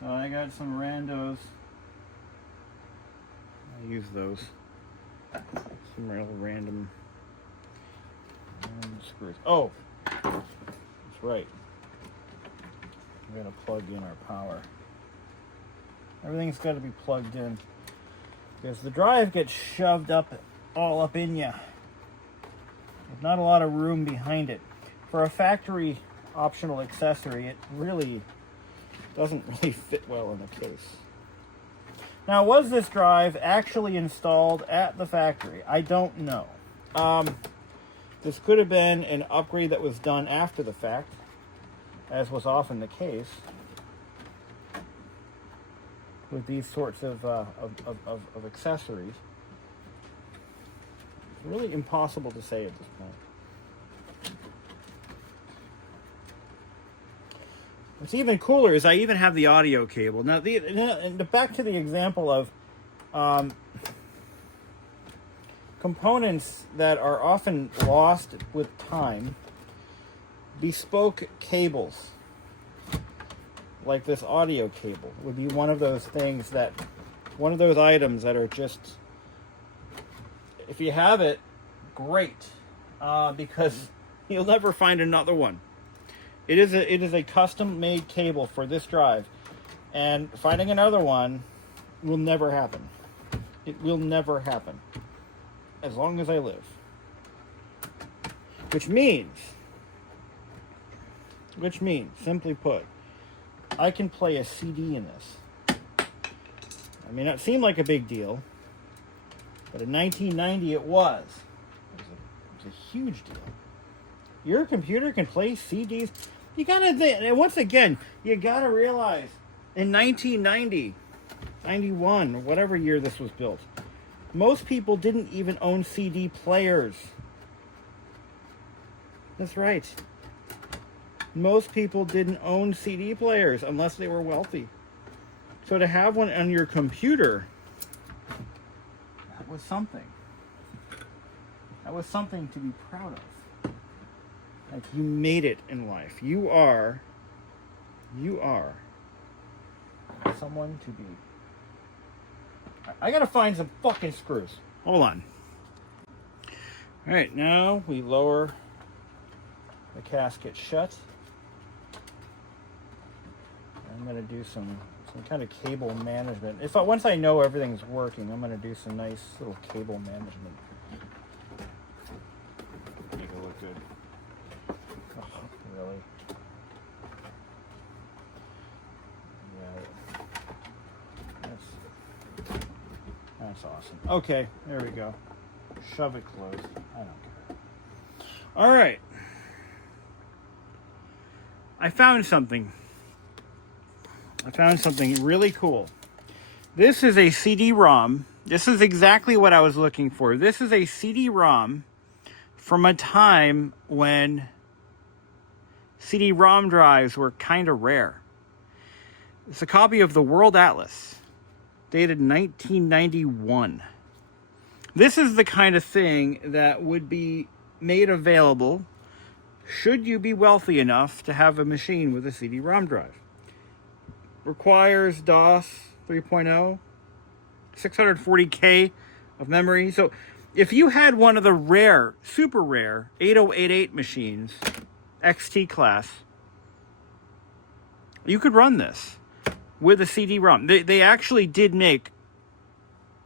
So I got some randos. I use those. Some real random screws. Oh, that's right. We're gonna plug in our power. Everything's got to be plugged in because the drive gets shoved up, all up in you. There's not a lot of room behind it. For a factory optional accessory, it really doesn't really fit well in the case. Now, was this drive actually installed at the factory? I don't know. This could have been an upgrade that was done after the fact, as was often the case with these sorts of accessories. It's really impossible to say at this point. What's even cooler is I even have the audio cable. Now, back to the example of components that are often lost with time. Bespoke cables, like this audio cable, would be one of those things that, one of those items that are just, if you have it, great, because you'll never find another one. It is a custom-made cable for this drive, and finding another one will never happen. It will never happen, as long as I live. Which means, simply put, I can play a CD in this. I may not seem like a big deal, but in 1990 it was. It was a huge deal. Your computer can play CDs. You gotta, once again, you gotta realize, in 1990, 91, or whatever year this was built, most people didn't even own CD players. That's right. Most people didn't own CD players unless they were wealthy. So to have one on your computer, that was something. That was something to be proud of. Like, you made it in life. You are someone to be. I gotta find some fucking screws. Hold on. Alright, now we lower the casket shut. I'm gonna do some kind of cable management. Once I know everything's working, I'm gonna do some nice little cable management. Make it look good. Oh, really? Yeah. That's awesome. Okay, there we go. Shove it closed. I don't care. All right. I found something really cool. This is a CD-ROM. This is exactly what I was looking for. This is a CD-ROM from a time when CD-ROM drives were kind of rare. It's a copy of the World Atlas, dated 1991. This is the kind of thing that would be made available should you be wealthy enough to have a machine with a CD-ROM drive. Requires DOS 3.0, 640K of memory. So if you had one of the rare, super rare 8088 machines, XT class, you could run this. with a CD-ROM. They actually did make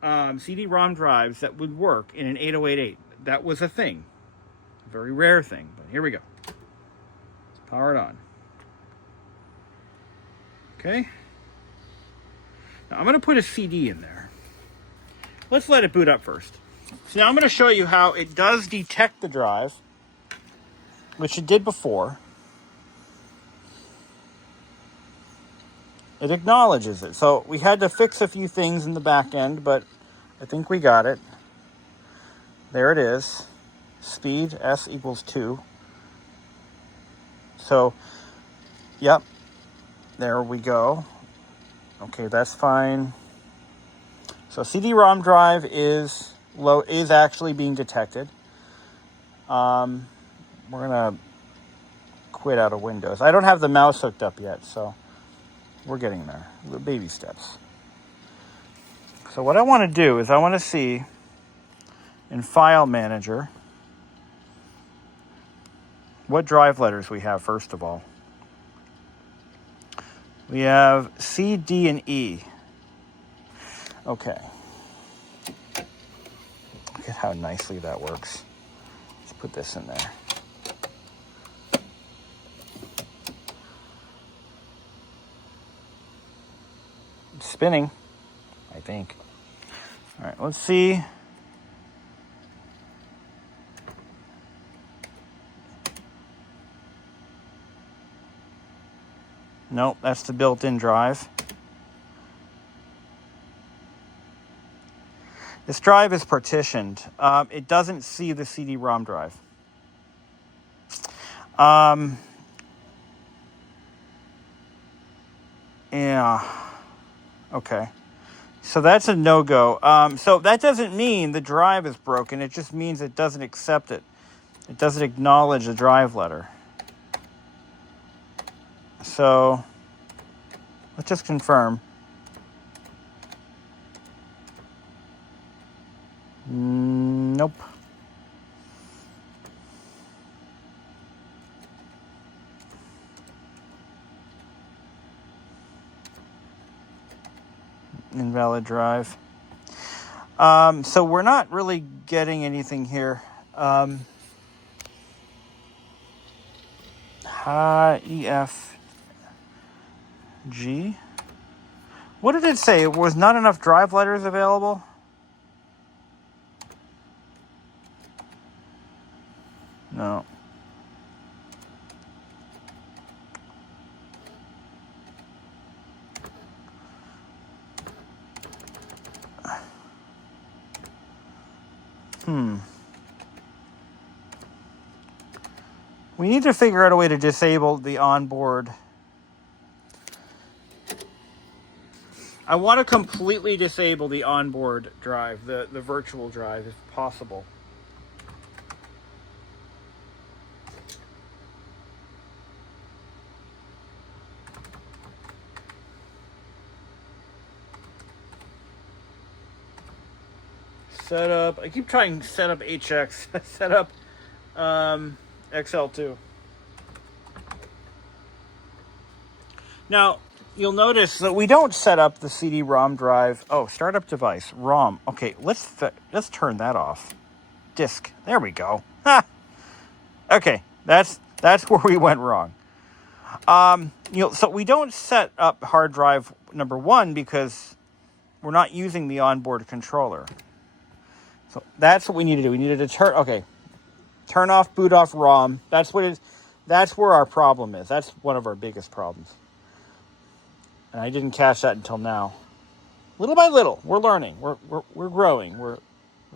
CD-ROM drives that would work in an 8088. That was a thing. A very rare thing. But here we go. Let's power it on. Okay. Now I'm going to put a CD in there. Let's let it boot up first. So now I'm going to show you how it does detect the drive, which it did before. It acknowledges it. So we had to fix a few things in the back end, but I think we got it. There it is. Speed S equals 2. So, yep. There we go. Okay, that's fine. So CD-ROM drive is actually being detected. We're gonna quit out of Windows. I don't have the mouse hooked up yet, so we're getting there. Little baby steps. So what I want to do is I want to see in File Manager what drive letters we have, first of all. We have C, D, and E. Okay. Look at how nicely that works. Let's put this in there. It's spinning, I think. All right, let's see. Nope, that's the built-in drive. This drive is partitioned. It doesn't see the CD-ROM drive. Yeah. Okay. So that's a no-go. So that doesn't mean the drive is broken. It just means it doesn't accept it. It doesn't acknowledge the drive letter. So let's just confirm. Nope. Invalid drive. So we're not really getting anything here. EFG. What did it say? It was not enough drive letters available? No. We need to figure out a way to disable the onboard. I want to completely disable the onboard drive, the virtual drive, if possible. Set up. I keep trying set up HX. Set up XL2. Now, you'll notice that we don't set up the CD-ROM drive. Oh, startup device, ROM. Okay, let's turn that off. Disk. There we go. Ha! Okay, that's where we went wrong. So we don't set up hard drive number 1 because we're not using the onboard controller. So that's what we need to do. We needed to turn off, boot off ROM. That's what it is. That's where our problem is. That's one of our biggest problems. And I didn't catch that until now. Little by little, we're learning. We're growing. We're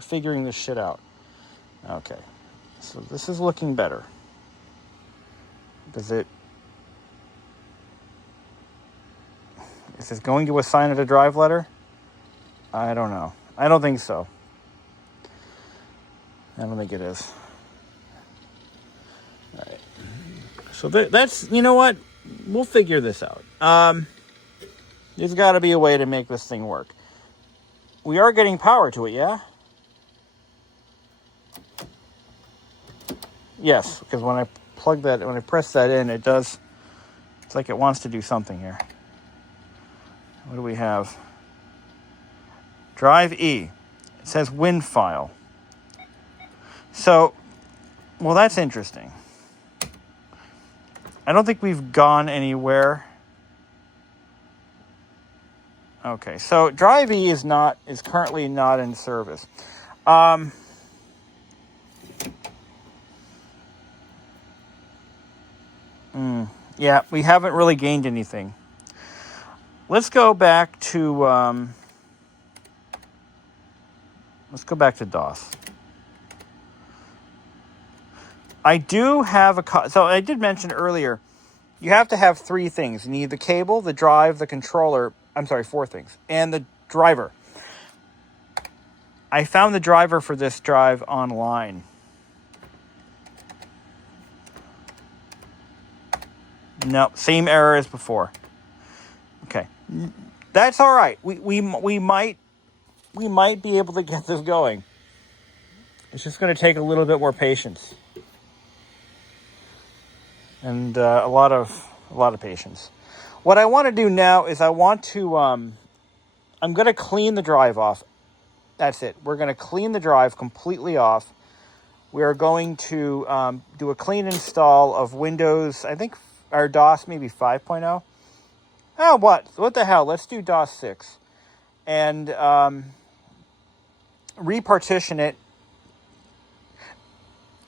figuring this shit out. Okay. So this is looking better. Is this going to assign it a drive letter? I don't know. I don't think so. I don't think it is. All right. So that's, you know what? We'll figure this out. There's got to be a way to make this thing work. We are getting power to it, yeah? Yes, because when I press that in, it does, it's like it wants to do something here. What do we have? Drive E. It says Win file. So, well, that's interesting. I don't think we've gone anywhere. Okay, so Drive E is currently not in service. Yeah, we haven't really gained anything. Let's go back to DOS. I do have so I did mention earlier, you have to have 3 things. You need the cable, the drive, the controller. I'm sorry, 4 things, and the driver. I found the driver for this drive online. No, same error as before. Okay, that's all right. We might be able to get this going. It's just going to take a little bit more patience, and a lot of patience. What I want to do now is I'm going to clean the drive off. That's it. We're going to clean the drive completely off. We are going to do a clean install of Windows, I think, or DOS maybe 5.0. Oh, what the hell? Let's do DOS 6. And repartition it.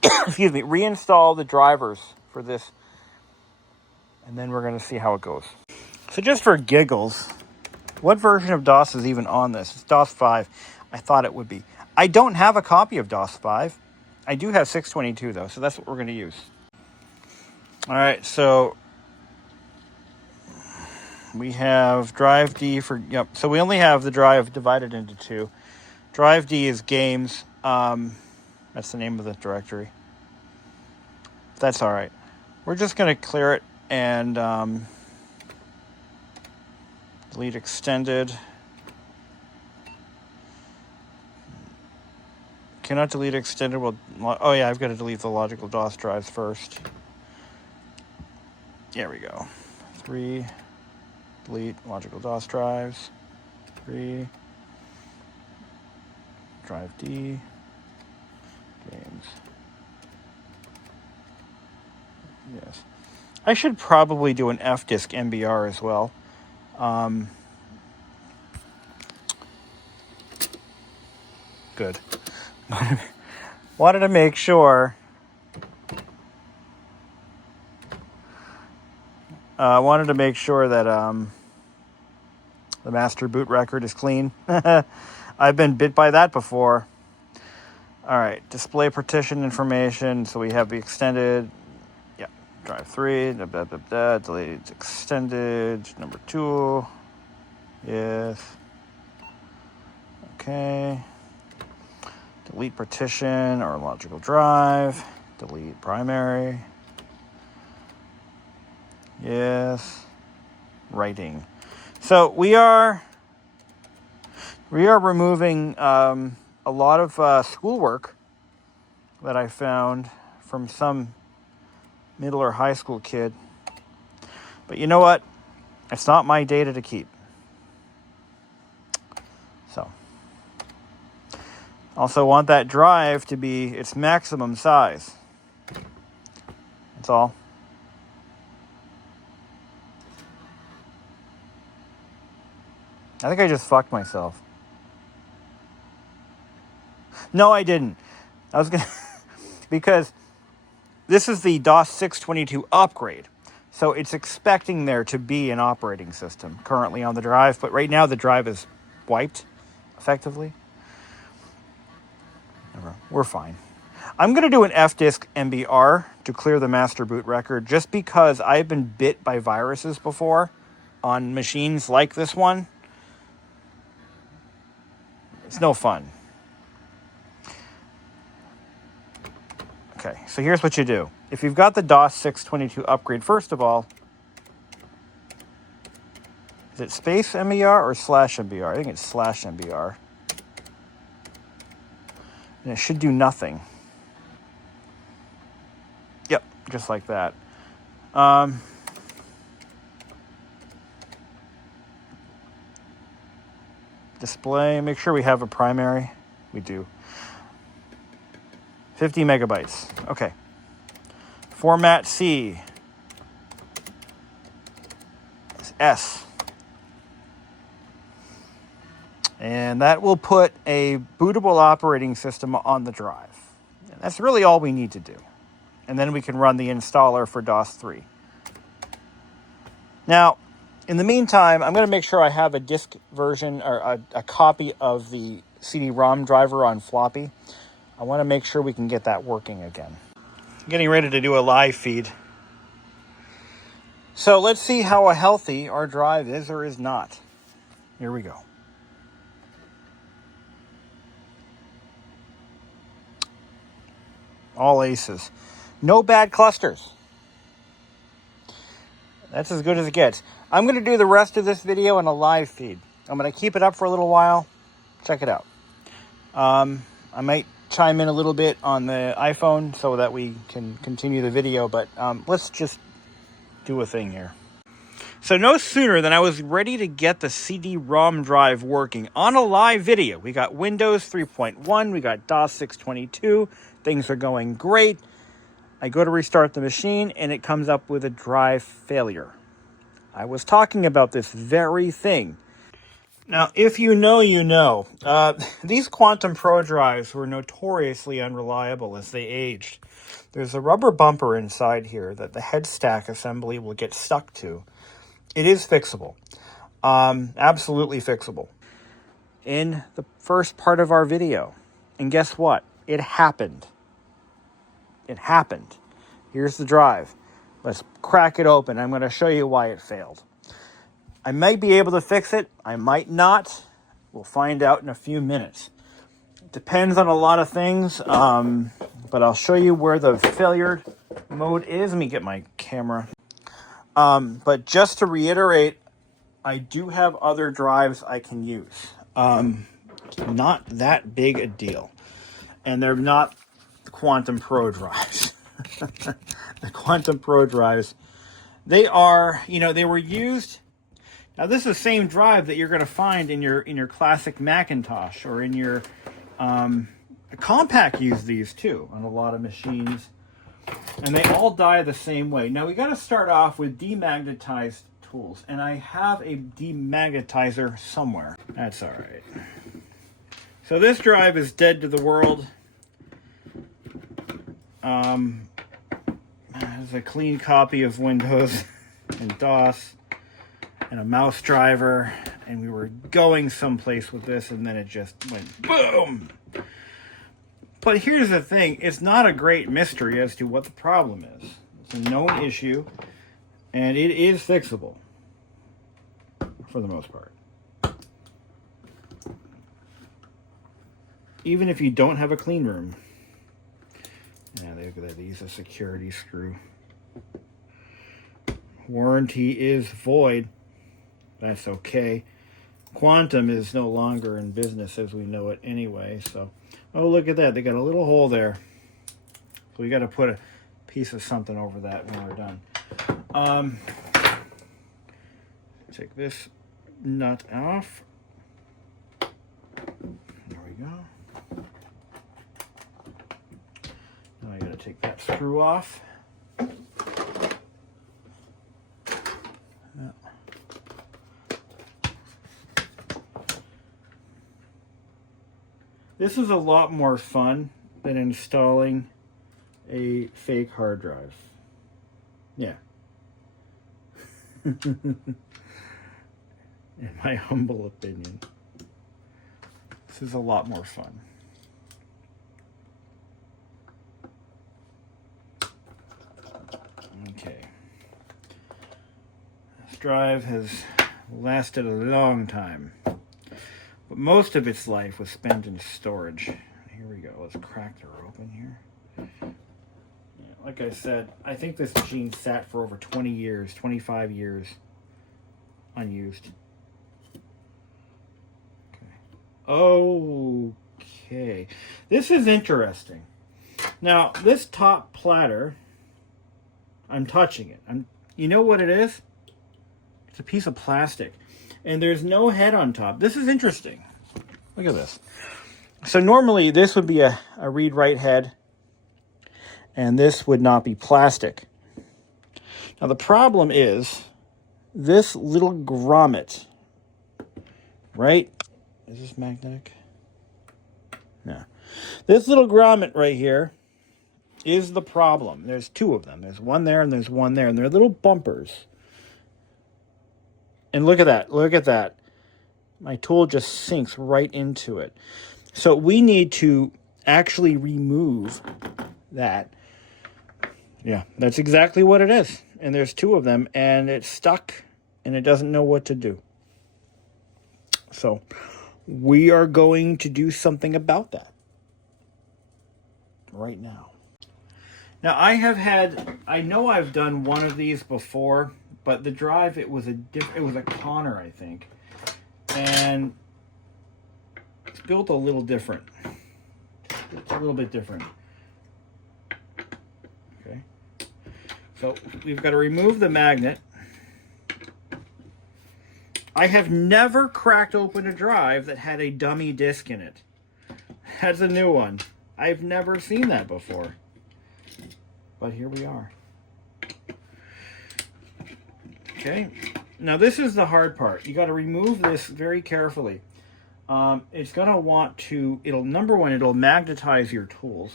Excuse me. Reinstall the drivers for this. And then we're going to see how it goes. So just for giggles, what version of DOS is even on this? It's DOS 5. I thought it would be. I don't have a copy of DOS 5. I do have 622, though, so that's what we're going to use. All right, so we have drive D for, yep. So we only have the drive divided into 2. Drive D is games. That's the name of the directory. That's all right. We're just going to clear it and delete extended. Cannot delete extended. Well, oh yeah, I've got to delete the logical DOS drives first. There we go. 3, delete logical DOS drives. 3, drive D, games. Yes. I should probably do an F-disk MBR as well. Good. Wanted to make sure. That the master boot record is clean. I've been bit by that before. All right, display partition information. So we have the extended. Yeah, drive 3. Delete extended. Number 2. Yes. Okay. Delete partition or logical drive. Delete primary. Yes. Writing. So we are removing a lot of schoolwork that I found from some middle or high school kid. But you know what? It's not my data to keep. So. Also want that drive to be its maximum size. That's all. I think I just fucked myself. No, I didn't. I was gonna because this is the DOS 622 upgrade. So it's expecting there to be an operating system currently on the drive, but right now the drive is wiped, effectively. We're fine. I'm going to do an F-disk MBR to clear the master boot record just because I've been bit by viruses before on machines like this one. It's no fun. Okay, so here's what you do. If you've got the DOS 622 upgrade, first of all, is it space MBR or slash MBR? I think it's slash MBR. And it should do nothing. Yep, just like that. Display, make sure we have a primary. We do. 50 megabytes. Okay. Format C. S. And that will put a bootable operating system on the drive. And that's really all we need to do. And then we can run the installer for DOS 3. Now, in the meantime, I'm going to make sure I have a disk version or a copy of the CD-ROM driver on Floppy. I want to make sure we can get that working again. Getting ready to do a live feed. So let's see how healthy our drive is or is not. Here we go. All aces. No bad clusters. That's as good as it gets. I'm going to do the rest of this video in a live feed. I'm going to keep it up for a little while. Check it out. I might chime in a little bit on the iPhone so that we can continue the video, but let's just do a thing here. So no sooner than I was ready to get the CD-ROM drive working on a live video. We got Windows 3.1, we got DOS 622, things are going great. I go to restart the machine and it comes up with a drive failure. I was talking about this very thing. Now, if you know, you know. These Quantum Pro drives were notoriously unreliable as they aged. There's a rubber bumper inside here that the head stack assembly will get stuck to. It is fixable. Absolutely fixable. In the first part of our video. And guess what? It happened. It happened. Here's the drive. Let's crack it open. I'm going to show you why it failed. I might be able to fix it. I might not. We'll find out in a few minutes. It depends on a lot of things, but I'll show you where the failure mode is. Let me get my camera. But just to reiterate, I do have other drives I can use. Not that big a deal. And they're not the Quantum Pro drives. The Quantum Pro drives, they are, they were used. Now this is the same drive that you're going to find in your classic Macintosh or in your Compaq use these too on a lot of machines. And they all die the same way. Now we got to start off with demagnetized tools. And I have a demagnetizer somewhere. That's all right. So this drive is dead to the world. There's a clean copy of Windows and DOS and a mouse driver, and we were going someplace with this, and then it just went boom. But here's the thing, it's not a great mystery as to what the problem is. It's a known issue, and it is fixable for the most part. Even if you don't have a clean room. Yeah, they use a security screw. Warranty is void. That's okay. Quantum is no longer in business as we know it anyway. So, oh, look at that. They got a little hole there. So we got to put a piece of something over that when we're done. Take this nut off. There we go. Now I got to take that screw off. This is a lot more fun than installing a fake hard drive. Yeah. In my humble opinion. This is a lot more fun. Okay. This drive has lasted a long time. But most of its life was spent in storage. Here we go. Let's crack the door open here. Yeah, like I said, I think this machine sat for over 20 years, 25 years unused. Okay. This is interesting. Now, this top platter, I'm touching it. You know what it is? It's a piece of plastic. And there's no head on top. This is interesting. Look at this. So normally this would be a read-write head, and this would not be plastic. Now the problem is this little grommet, right? Is this magnetic? No. This little grommet right here is the problem. There's two of them. There's one there and there's one there, and they're little bumpers. And look at that. Look at that. My tool just sinks right into it. So we need to actually remove that. Yeah, that's exactly what it is. And there's two of them, and it's stuck, and it doesn't know what to do. So we are going to do something about that right now. Now I know I've done one of these before, but the drive, it was a Connor, I think. And it's built a little different. It's a little bit different. Okay. So we've got to remove the magnet. I have never cracked open a drive that had a dummy disc in it. That's a new one. I've never seen that before. But here we are. Okay. Now this is the hard part. You got to remove this very carefully. It's going to want to, number one, it'll magnetize your tools.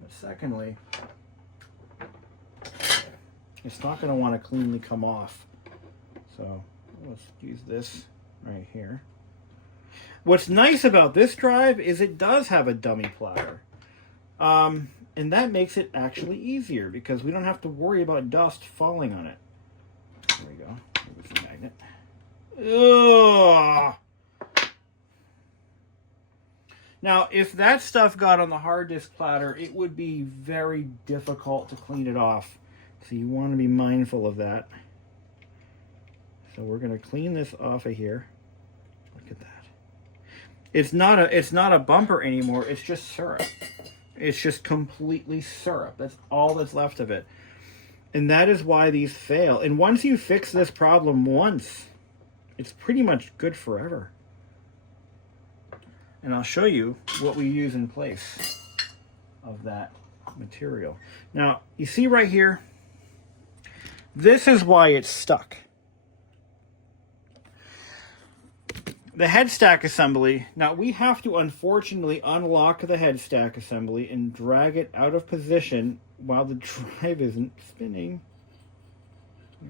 But secondly, it's not going to want to cleanly come off. So let's use this right here. What's nice about this drive is it does have a dummy platter. And that makes it actually easier because we don't have to worry about dust falling on it. There we go. There's the magnet. Ugh. Now, if that stuff got on the hard disk platter, it would be very difficult to clean it off. So you want to be mindful of that. So we're going to clean this off of here. Look at that. It's not a bumper anymore. It's just syrup. It's just completely syrup. That's all that's left of it. And that is why these fail. And once you fix this problem once, it's pretty much good forever. And I'll show you what we use in place of that material. Now, you see right here, this is why it's stuck. The head stack assembly, now we have to unfortunately unlock the head stack assembly and drag it out of position while the drive isn't spinning.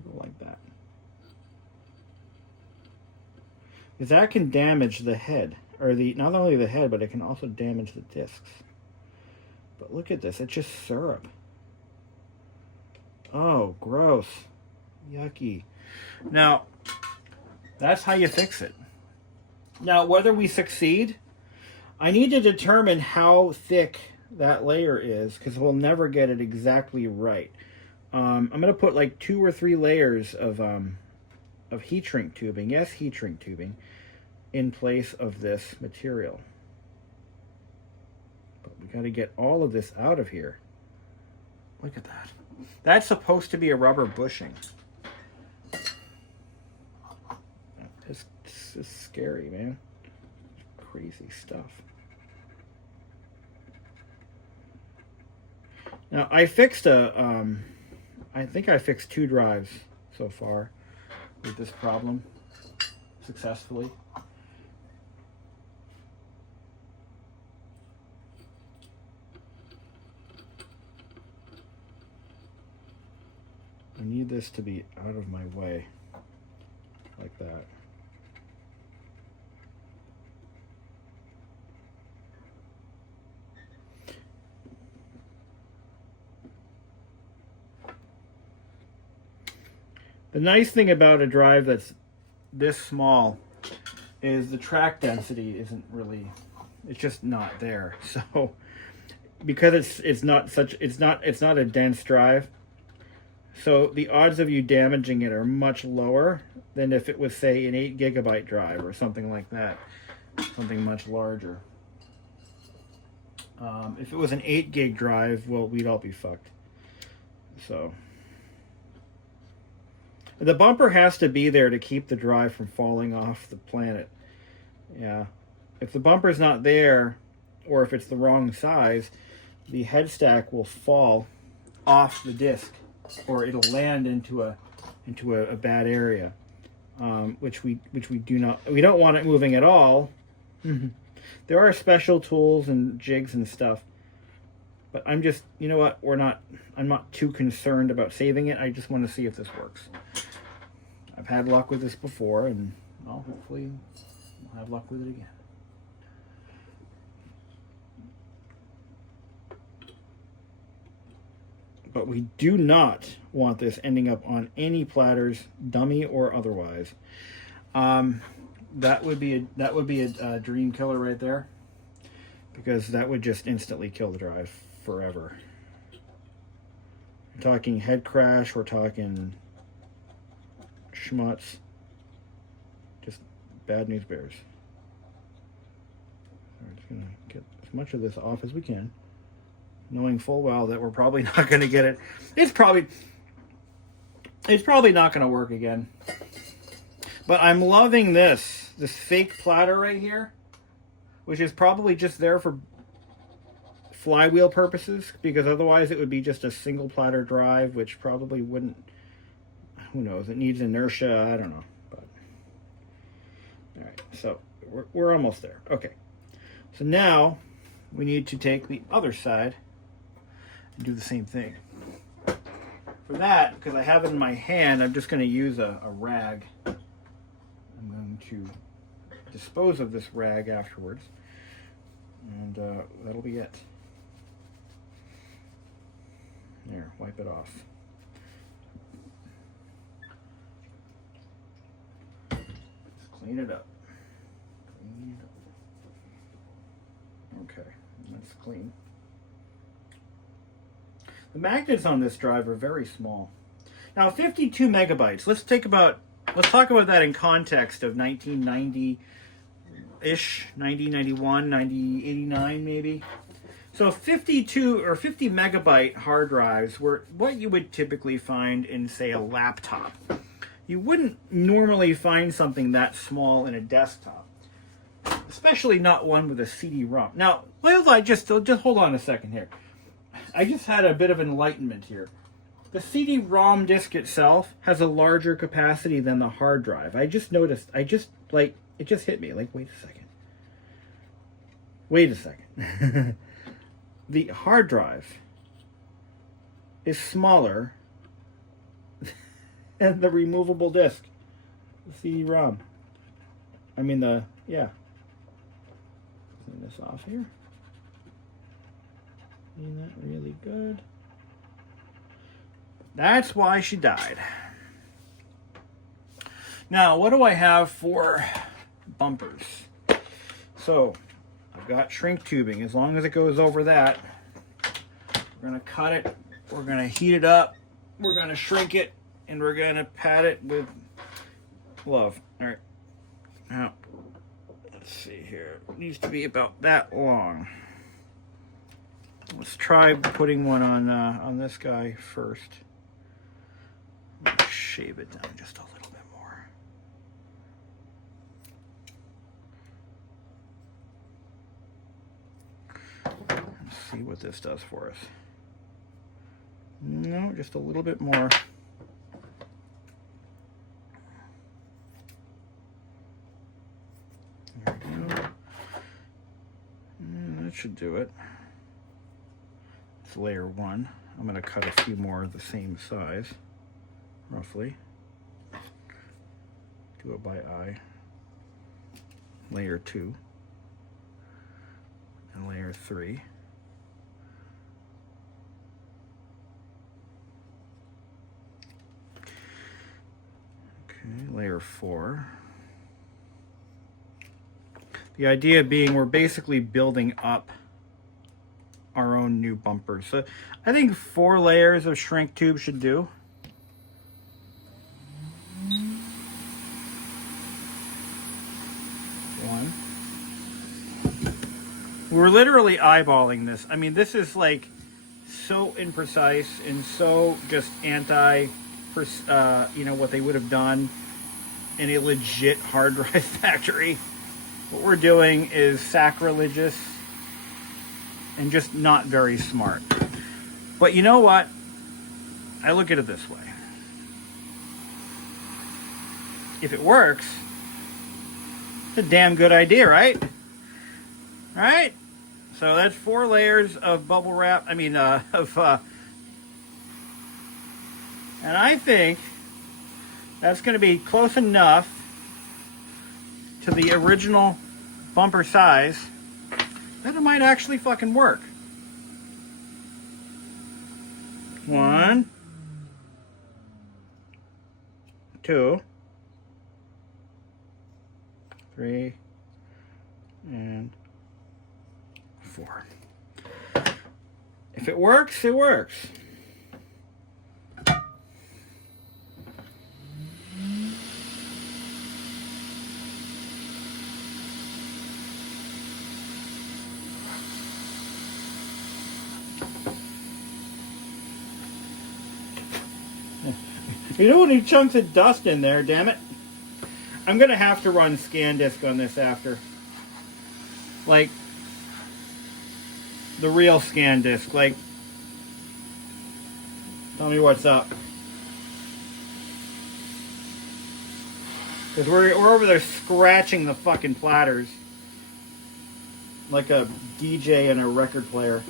Go like that. Because that can damage the head, or not only the head, but it can also damage the discs. But look at this, it's just syrup. Oh, gross. Yucky. Now, that's how you fix it. Now, whether we succeed, I need to determine how thick that layer is because we'll never get it exactly right. I'm going to put like 2 or 3 layers of heat shrink tubing, yes, heat shrink tubing, in place of this material. But we got to get all of this out of here. Look at that. That's supposed to be a rubber bushing. This is scary, man. Crazy stuff. Now, I fixed I think I fixed 2 drives so far with this problem successfully. I need this to be out of my way, like that. The nice thing about a drive that's this small is the track density isn't really, it's just not there. So because it's not a dense drive, so the odds of you damaging it are much lower than if it was, say, an 8 gigabyte drive or something like that, something much larger. If it was an 8 gig drive, well, we'd all be fucked. So the bumper has to be there to keep the drive from falling off the planet. Yeah. if the bumper's not there, or if it's the wrong size, the head stack will fall off the disc, or it'll land into a bad area, which we don't want it moving at all. There are special tools and jigs and stuff, but I'm just, you know what, I'm not too concerned about saving it. I just want to see if this works. I've had luck with this before, and well, hopefully I'll have luck with it again. But we do not want this ending up on any platters, dummy or otherwise. That would be a dream killer right there, because that would just instantly kill the drive forever. We're talking head crash, we're talking schmutz, just bad news bears. We're just gonna get as much of this off as we can, knowing full well that we're probably not going to get it. It's probably not going to work again. But I'm loving this fake platter right here, which is probably just there for flywheel purposes, because otherwise it would be just a single platter drive, which probably wouldn't, who knows, it needs inertia, I don't know. But all right, so we're almost there. Okay, so now we need to take the other side and do the same thing. For that, because I have it in my hand, I'm just going to use a rag. I'm going to dispose of this rag afterwards, and that'll be it. There, wipe it off. Just clean it up. Okay, that's clean. The magnets on this drive are very small. Now, 52 megabytes. Let's talk about that in context of 1990-ish, 1991, 89 maybe. So 52 or 50 megabyte hard drives were what you would typically find in, say, a laptop. You wouldn't normally find something that small in a desktop, especially not one with a CD-ROM. Now, just hold on a second here. I just had a bit of enlightenment here. The CD-ROM disk itself has a larger capacity than the hard drive. I just noticed, it just hit me, like, wait a second. The hard drive is smaller than the removable disk, the CD-ROM. I mean, clean this off here. Clean that really good. That's why she died. Now, what do I have for bumpers? So, I've got shrink tubing. As long as it goes over that, we're going to cut it, we're going to heat it up, we're going to shrink it, and we're going to pad it with glove. All right. Now, let's see here. It needs to be about that long. Let's try putting one on this guy first. Let's shave it down just a little bit more. Let's see what this does for us. No, just a little bit more. There we go. And that should do it. It's layer one. I'm going to cut a few more of the same size, roughly. Do it by eye. Layer two. And layer three. Okay, layer four. The idea being we're basically building up our own new bumpers. So I think 4 layers of shrink tube should do. One. We're literally eyeballing this. I mean, this is like so imprecise and so just anti, what they would have done in a legit hard drive factory. what we're doing is sacrilegious and just not very smart. But you know what? I look at it this way. If it works, it's a damn good idea, right? Right? So that's 4 layers of bubble wrap. And I think that's going to be close enough to the original bumper size that it might actually fucking work. 1, 2, 3, and 4. If it works, it works. You don't want any chunks of dust in there, damn it. I'm going to have to run scan disk on this after. Like, the real scan disk. Like, tell me what's up. Because we're over there scratching the fucking platters. Like a DJ and a record player.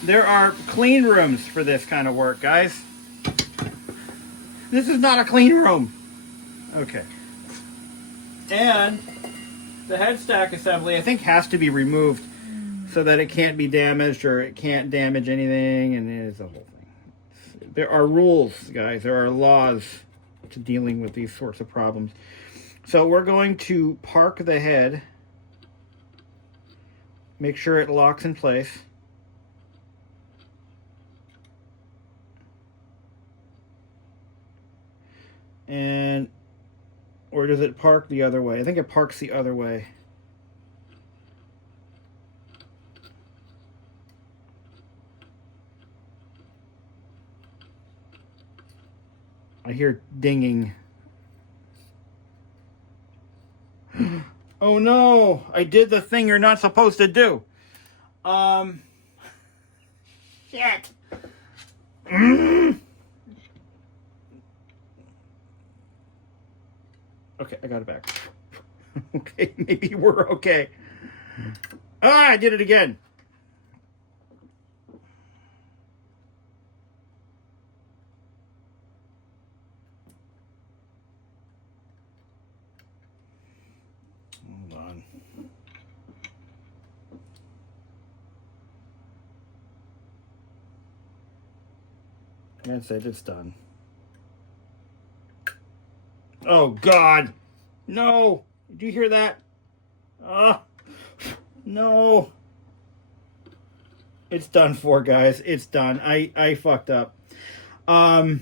There are clean rooms for this kind of work, guys. This is not a clean room. Okay. And the head stack assembly, I think, has to be removed so that it can't be damaged or it can't damage anything, and it is a whole thing. There are rules, guys. There are laws to dealing with these sorts of problems. So we're going to park the head, make sure it locks in place. And, or does it park the other way? I think it parks the other way. I hear dinging. Oh no, I did the thing you're not supposed to do. Shit. Okay, I got it back. Okay, maybe we're okay. Ah, I did it again. Hold on. That's it, it's done. Oh, God. No. Did you hear that? No. It's done for, guys. It's done. I fucked up. We're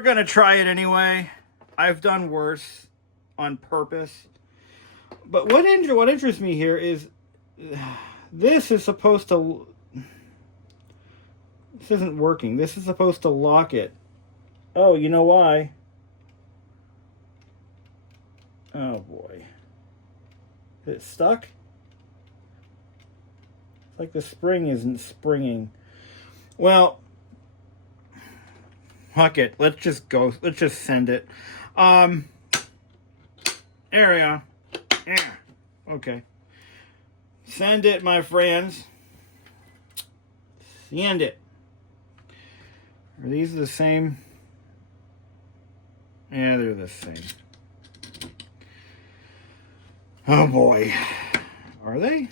going to try it anyway. I've done worse on purpose. But what interests me here is this is supposed to... This isn't working. This is supposed to lock it. Oh, you know why? Oh boy. Is it stuck? It's like the spring isn't springing. Well, fuck it. Let's just go. Let's just send it. There we are. Yeah. Okay. Send it, my friends. Send it. Are these the same? Yeah, they're the same. Oh boy. Are they?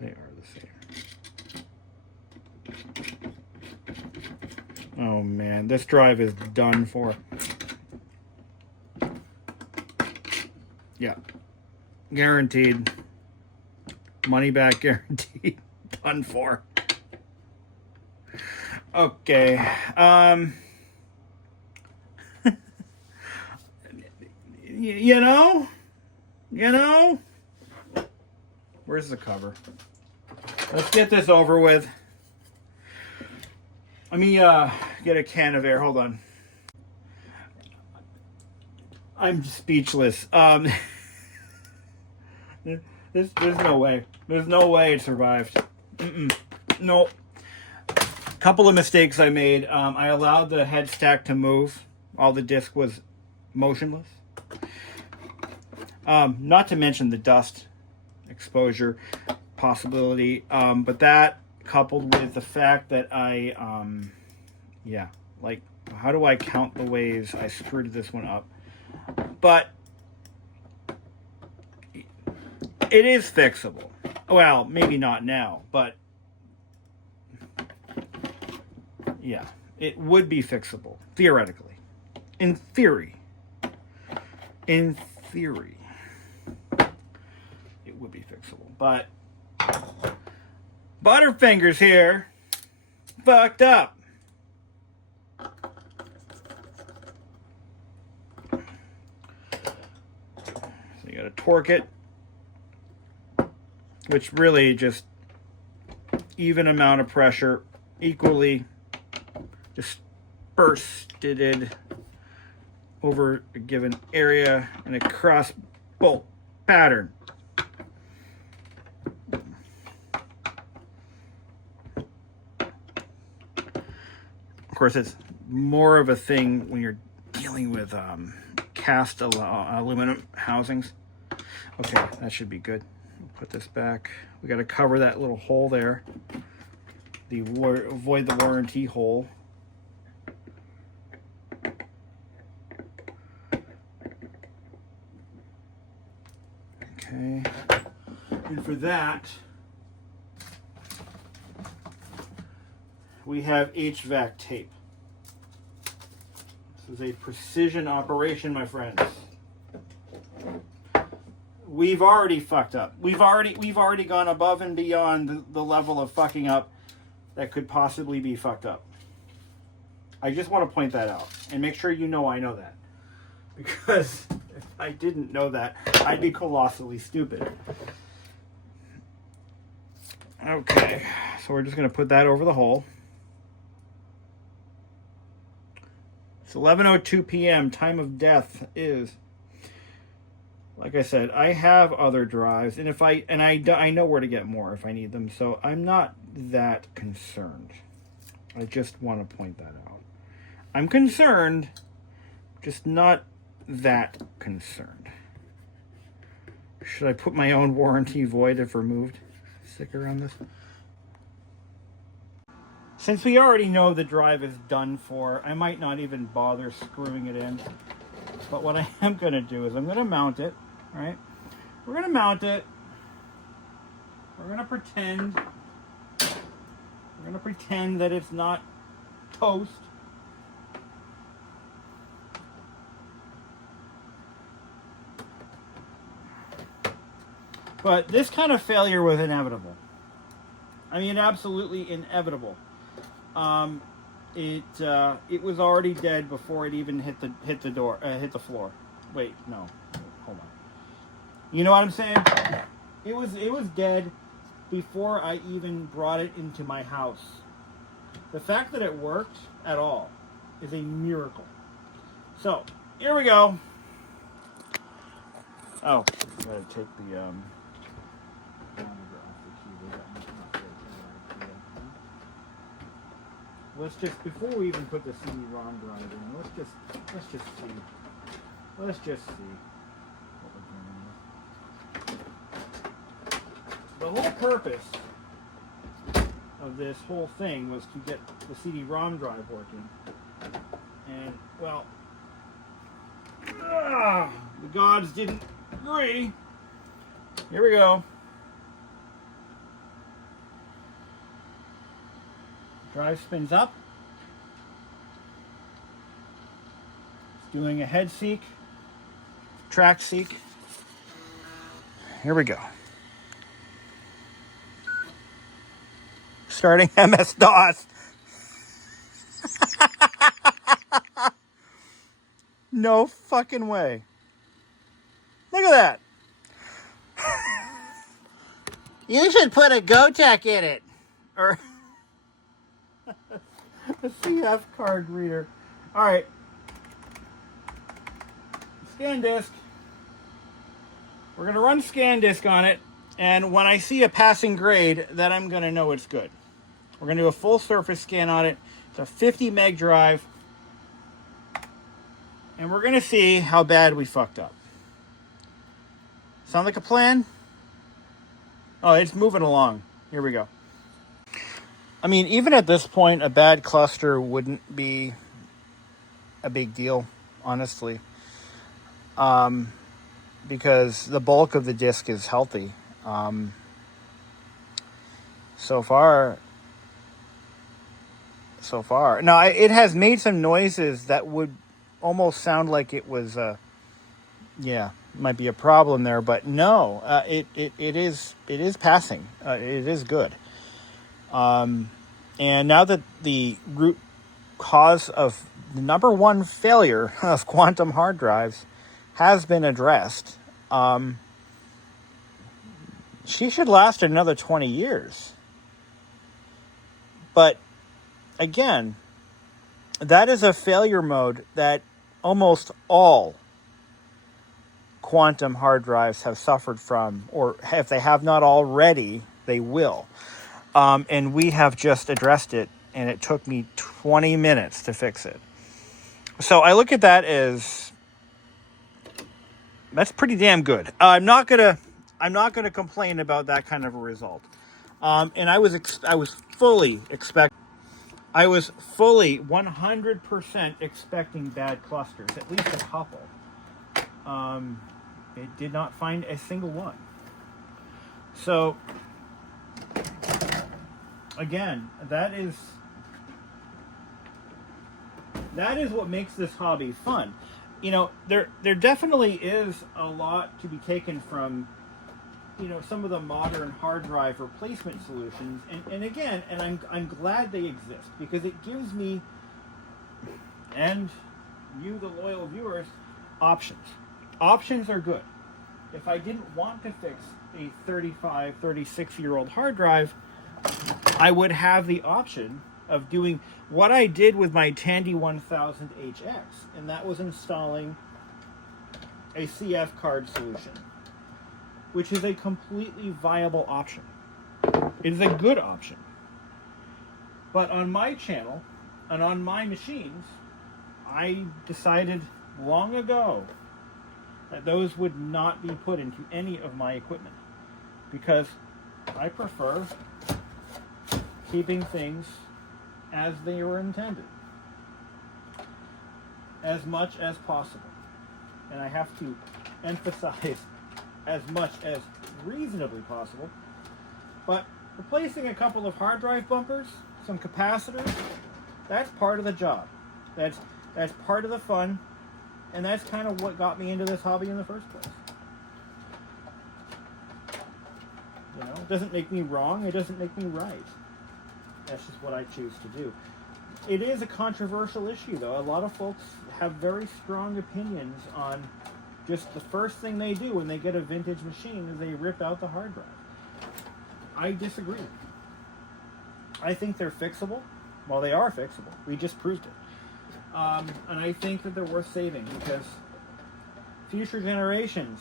They are the same. Oh man, this drive is done for. Yeah. Guaranteed. Money back guaranteed. Done for. Okay. You know, where's the cover? Let's get this over with. Let me get a can of air. Hold on. I'm speechless. There's no way. There's no way it survived. Nope. Couple of mistakes I made. I allowed the head stack to move while the disc was motionless. Not to mention the dust exposure possibility. But that coupled with the fact that like, how do I count the ways I screwed this one up? But it is fixable. Well, maybe not now, but yeah, it would be fixable, theoretically. In theory. In theory. It would be fixable. But Butterfingers here fucked up. So you gotta torque it, which really just even amount of pressure, equally dispersed over a given area in a cross bolt pattern. Of course, it's more of a thing when you're dealing with cast aluminum housings. Okay, that should be good. We'll put this back. We got to cover that little hole there. Avoid the warranty hole. Okay. And for that, we have HVAC tape. This is a precision operation, my friends. We've already fucked up. We've already gone above and beyond the level of fucking up that could possibly be fucked up. I just want to point that out and make sure you know I know that. Because if I didn't know that, I'd be colossally stupid. Okay, so we're just going to put that over the hole. It's 11:02 p.m. Time of death is, like I said, I have other drives, and I know where to get more if I need them, so I'm not that concerned. I just want to point that out. I'm concerned, just not that concerned. Should I put my own warranty void if removed sticker on this? Since we already know the drive is done for, I might not even bother screwing it in. But what I am going to do is I'm going to mount it, right? We're going to mount it. We're going to pretend that it's not toast. But this kind of failure was inevitable. I mean, absolutely inevitable. It was already dead before it even hit the floor. Wait, no, hold on. You know what I'm saying? It was dead before I even brought it into my house. The fact that it worked at all is a miracle. So here we go. Oh, gotta take the Let's just, before we even put the CD-ROM drive in, let's just see. Let's just see what we're doing with. The whole purpose of this whole thing was to get the CD-ROM drive working. And, well, the gods didn't agree. Here we go. Drive spins up. It's doing a head seek, track seek. Here we go. Starting MS-DOS. No fucking way. Look at that. You should put a GoTech in it. Or A CF card reader. All right. Scan disk. We're going to run scan disk on it, and when I see a passing grade, then I'm going to know it's good. We're going to do a full surface scan on it. It's a 50 meg drive, and we're going to see how bad we fucked up. Sound like a plan? Oh, it's moving along. Here we go. I mean, even at this point, a bad cluster wouldn't be a big deal, honestly. Because the bulk of the disk is healthy. So far. Now, it has made some noises that would almost sound like it was, might be a problem there, but no, it is passing. It is good. And now that the root cause of the number one failure of quantum hard drives has been addressed, she should last another 20 years. But again, that is a failure mode that almost all quantum hard drives have suffered from, or if they have not already, they will. And we have just addressed it, and it took me 20 minutes to fix it. So I look at that as, that's pretty damn good. I'm not gonna complain about that kind of a result. And I was fully 100% expecting bad clusters, at least a couple. It did not find a single one. So again, that is what makes this hobby fun. You know, there definitely is a lot to be taken from, you know, some of the modern hard drive replacement solutions, and I'm glad they exist, because it gives me and you, the loyal viewers, options. Options are good. If I didn't want to fix a 35, 36-year-old hard drive, I would have the option of doing what I did with my Tandy 1000HX, and that was installing a CF card solution, which is a completely viable option. It is a good option. But on my channel and on my machines, I decided long ago that those would not be put into any of my equipment, because I prefer keeping things as they were intended, as much as possible. And I have to emphasize as much as reasonably possible. But replacing a couple of hard drive bumpers, some capacitors, that's part of the job. That's part of the fun, and that's kind of what got me into this hobby in the first place. You know, it doesn't make me wrong, it doesn't make me right. That's just what I choose to do. It is a controversial issue, though. A lot of folks have very strong opinions on just the first thing they do when they get a vintage machine is they rip out the hard drive. I disagree. I think they're fixable. Well, they are fixable. We just proved it. And I think that they're worth saving, because future generations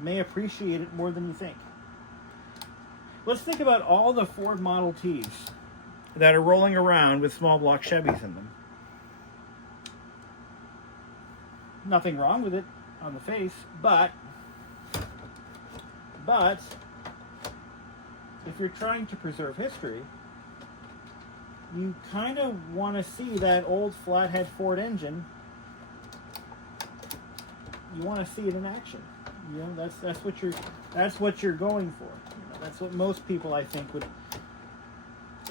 may appreciate it more than you think. Let's think about all the Ford Model Ts that are rolling around with small block Chevys in them. Nothing wrong with it on the face, but if you're trying to preserve history, you kind of want to see that old flathead Ford engine. You want to see it in action. You know, that's what you're going for. You know, that's what most people, I think, would.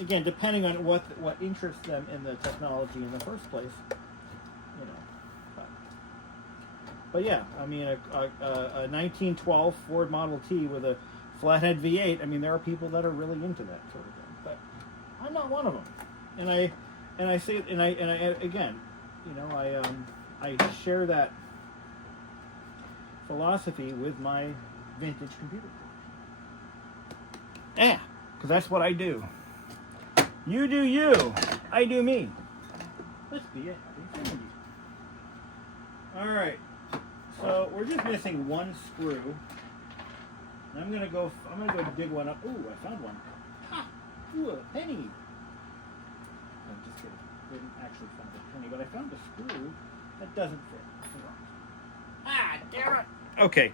Again, depending on what interests them in the technology in the first place, you know. But yeah, I mean, a 1912 Ford Model T with a flathead V8. I mean, there are people that are really into that sort of thing. But I'm not one of them. And I say it, and I again, you know, I share that philosophy with my vintage computer. Yeah, because that's what I do. You do you. I do me. Let's be a happy family. All right. So we're just missing one screw. I'm gonna go dig one up. Ooh, I found one. Ha! Ooh, a penny. I'm just kidding. Didn't actually find a penny, but I found a screw that doesn't fit. Ah, damn it. Okay.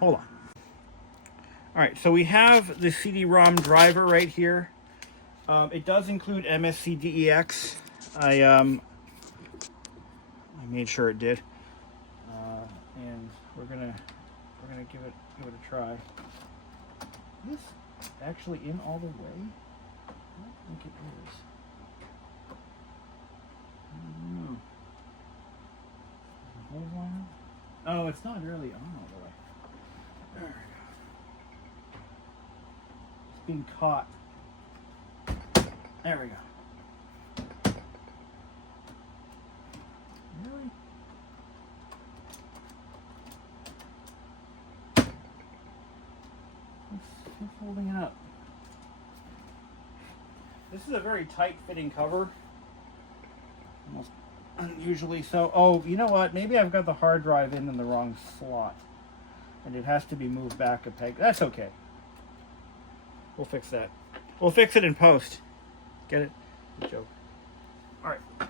Hold on. All right, so we have the CD-ROM driver right here. It does include MSCDEX. I made sure it did, and we're gonna give it a try. Is this actually in all the way? I don't think it is. I don't know. Oh, it's not really on all the way. There we go. It's being caught. There we go. Really? It's holding it up. This is a very tight-fitting cover. Almost unusually so. Oh, you know what? Maybe I've got the hard drive in the wrong slot. And it has to be moved back a peg. That's okay. We'll fix that. We'll fix it in post. Get it? Good joke. All right. I'm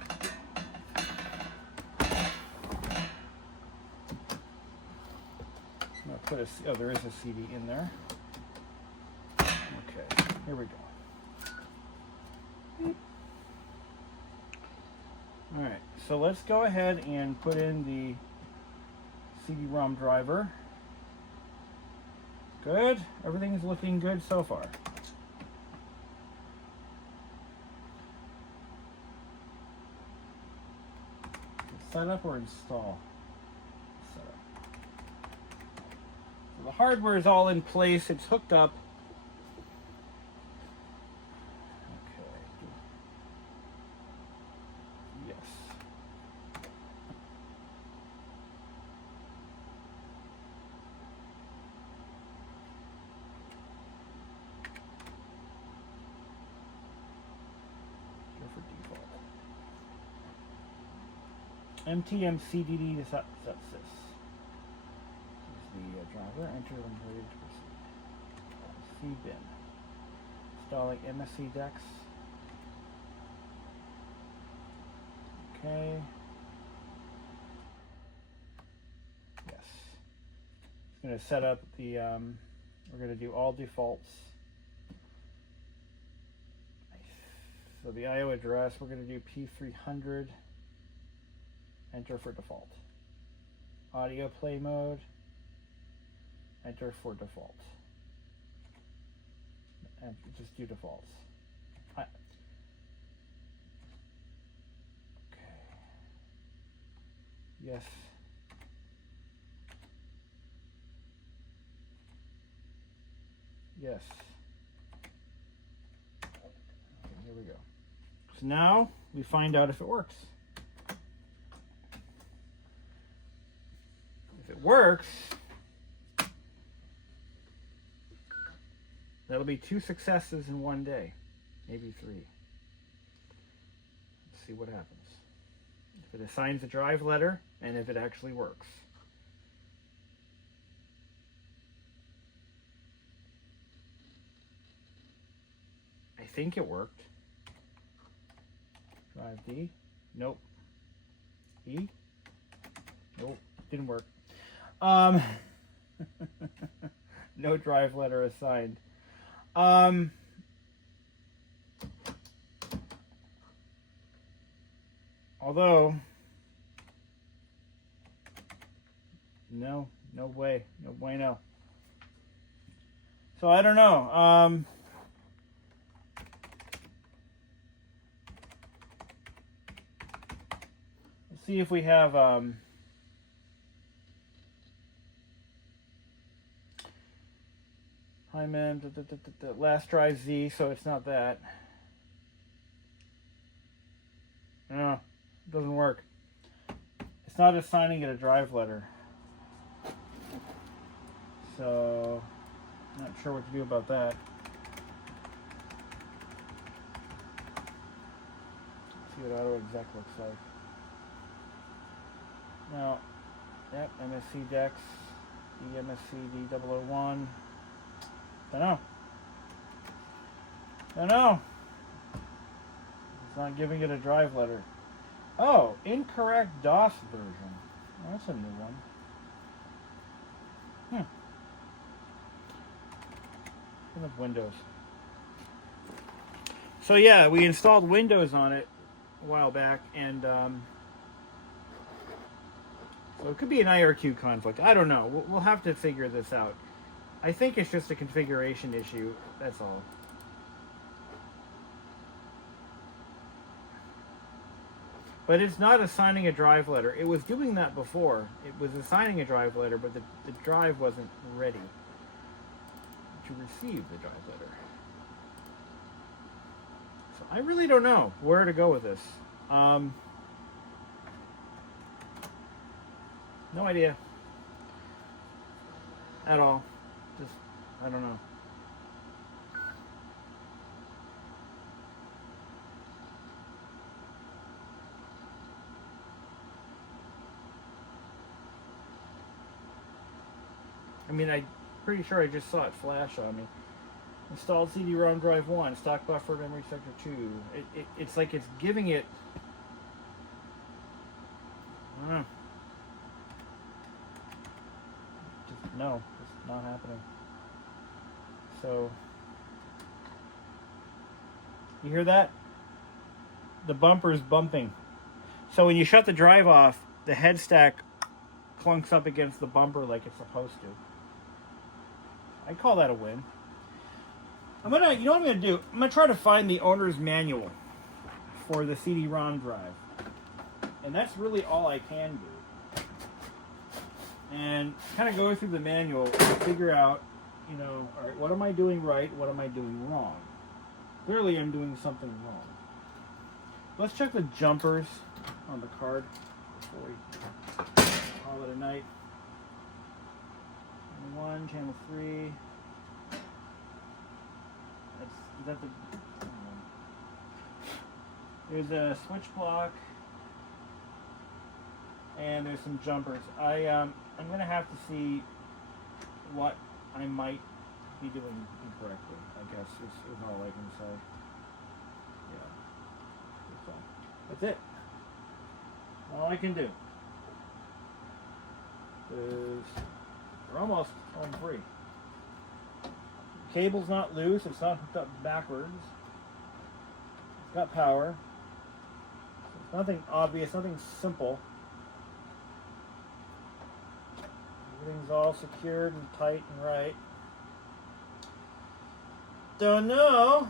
going to put oh, there is a CD in there. Okay, here we go. All right, so let's go ahead and put in the CD-ROM driver. Good. Everything's looking good so far. Set up or install? Set up. So the hardware is all in place. It's hooked up. Okay. Yes. Go for default. MTMCDD to set this. Use the driver, enter when ready to proceed. CBin. Installing MSC Dex. Okay. Yes. It's going to set up the, we're going to do all defaults. So the IO address, we're going to do P300. Enter for default. Audio play mode. Enter for default. And just do defaults. Okay. Yes. Yes. Okay, here we go. So now we find out if it works. If it works, that'll be 2 successes in one day, maybe 3. Let's see what happens. If it assigns a drive letter and if it actually works. I think it worked. Drive D. Nope. E. Nope. Didn't work. No drive letter assigned. Although, no way, no bueno. So I don't know. Let's see if we have hi man, the last drive Z, so it's not that. No, it doesn't work. It's not assigning it a drive letter. So, not sure what to do about that. see what auto exec looks like. Now, yep, MSC Dex, EMSC D001. Don't know. It's not giving it a drive letter. Oh, incorrect DOS version. Oh, that's a new one. Of Windows. So yeah, we installed Windows on it a while back, and so it could be an IRQ conflict. I don't know. We'll have to figure this out. I think it's just a configuration issue. That's all. But it's not assigning a drive letter. It was doing that before. It was assigning a drive letter, but the drive wasn't ready to receive the drive letter. So I really don't know where to go with this. No idea at all. Just, I don't know. I mean, I'm pretty sure I just saw it flash on me. Installed CD-ROM drive 1, stock buffer memory sector 2. It's like it's giving it... I don't know. Just, no, it's not happening. So... You hear that? The bumper's bumping. So when you shut the drive off, the head stack clunks up against the bumper like it's supposed to. I call that a win. You know what I'm gonna do? I'm gonna try to find the owner's manual for the CD-ROM drive. And that's really all I can do. And kind of go through the manual and figure out, you know, all right, what am I doing right? What am I doing wrong? Clearly I'm doing something wrong. Let's check the jumpers on the card before we call it a night. Channel 1, channel 3. Is that the... There's a switch block. And there's some jumpers. I'm going to have to see what I might be doing incorrectly, I guess, is all I can say. Yeah. That's it. All I can do. Is we're almost home free. The cable's not loose, it's not hooked up backwards. It's got power. It's nothing obvious, nothing simple. Everything's all secured and tight and right. Don't know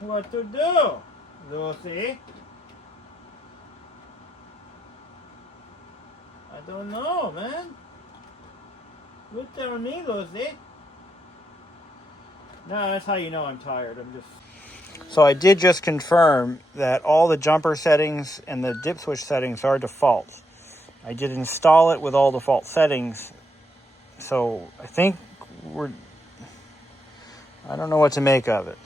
what to do, Lucy. I don't know, man. You tell me, Lucy. No, that's how you know I'm tired. So I did just confirm that all the jumper settings and the dip switch settings are default. I did install it with all default settings. So I think I don't know what to make of it.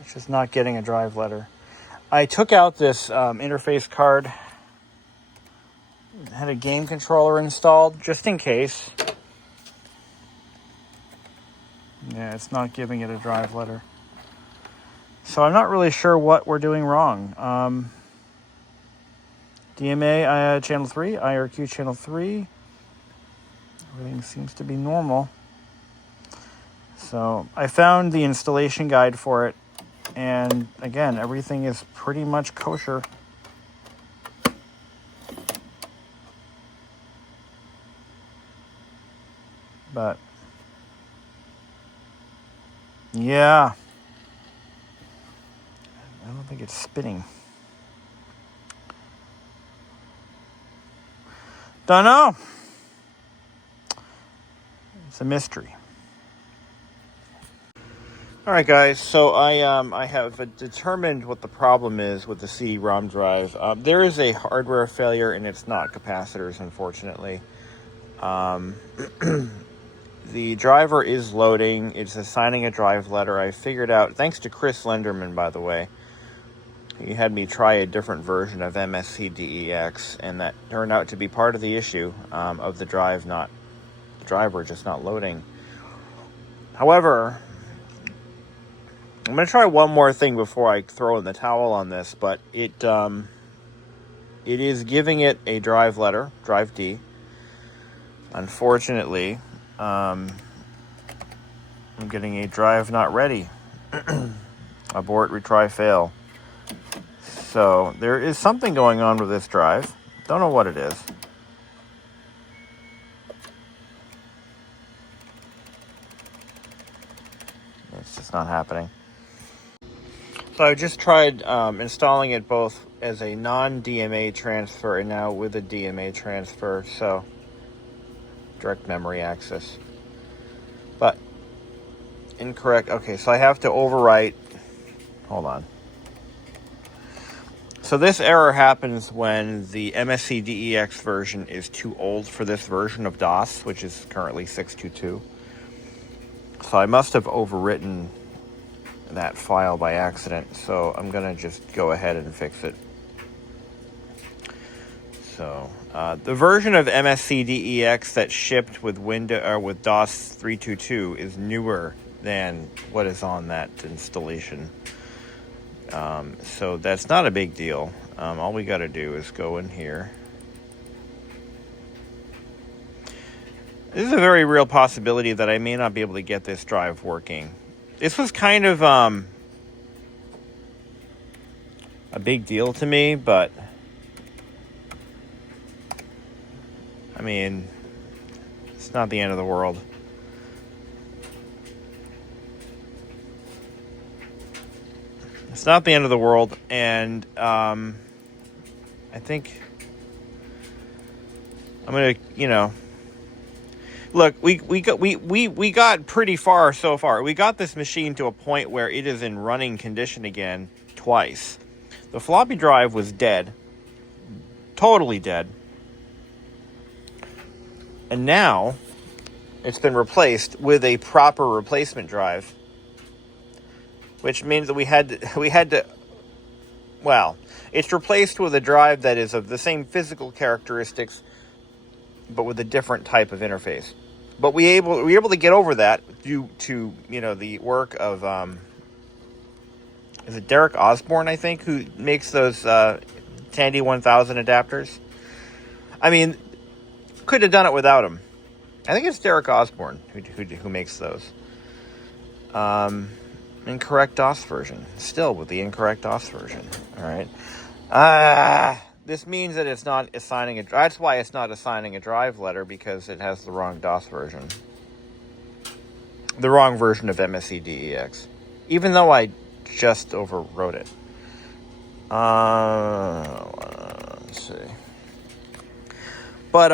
It's just not getting a drive letter. I took out this interface card. Had a game controller installed just in case. Yeah, it's not giving it a drive letter. So I'm not really sure what we're doing wrong. DMA channel 3, IRQ channel 3. Everything seems to be normal. So I found the installation guide for it. And again, everything is pretty much kosher. But yeah, I don't think it's spinning. Don't know. It's a mystery. All right, guys. So I have determined what the problem is with the CD-ROM drive. There is a hardware failure, and it's not capacitors, unfortunately. The driver is loading. It's assigning a drive letter. I figured out, thanks to Chris Lenderman, by the way, he had me try a different version of MSCDEX, and that turned out to be part of the issue of the driver just not loading. However, I'm going to try one more thing before I throw in the towel on this, but it is giving it a drive letter, drive D. Unfortunately, I'm getting a drive not ready. Abort, retry, fail. So there is something going on with this drive. Don't know what it is. It's just not happening. So I just tried installing it both as a non-DMA transfer and now with a DMA transfer. So direct memory access. But incorrect. Okay, so I have to overwrite. Hold on. So this error happens when the MSCDEX version is too old for this version of DOS, which is currently 6.2.2. So I must have overwritten that file by accident. So I'm going to just go ahead and fix it. So the version of MSCDEX that shipped with with DOS 3.2.2 is newer than what is on that installation. So that's not a big deal. All we got to do is go in here. This is a very real possibility that I may not be able to get this drive working. This was kind of a big deal to me, but I mean, it's not the end of the world. It's not the end of the world, and I think I'm gonna, look. We got pretty far so far. We got this machine to a point where it is in running condition again twice. The floppy drive was dead, totally dead, and now it's been replaced with a proper replacement drive. Which means that we had to, well, it's replaced with a drive that is of the same physical characteristics, but with a different type of interface. But we were able to get over that due to, the work of, is it Derek Osborne, I think, who makes those Tandy 1000 adapters? I mean, could have done it without him. I think it's Derek Osborne who makes those. Incorrect DOS version. Still with the incorrect DOS version. All right. This means that it's not assigning that's why it's not assigning a drive letter, because it has the wrong DOS version. The wrong version of MSCDEX. Even though I just overwrote it. Let's see. But,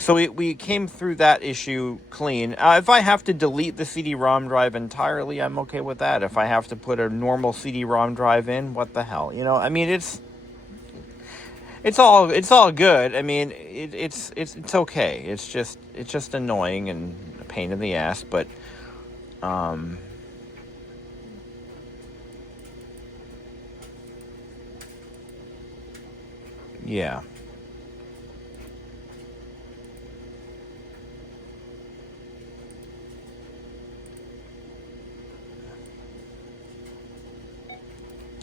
so we came through that issue clean. If I have to delete the CD-ROM drive entirely, I'm okay with that. If I have to put a normal CD-ROM drive in, what the hell? I mean, it's all good. I mean, it's okay. It's just annoying and a pain in the ass, but, yeah.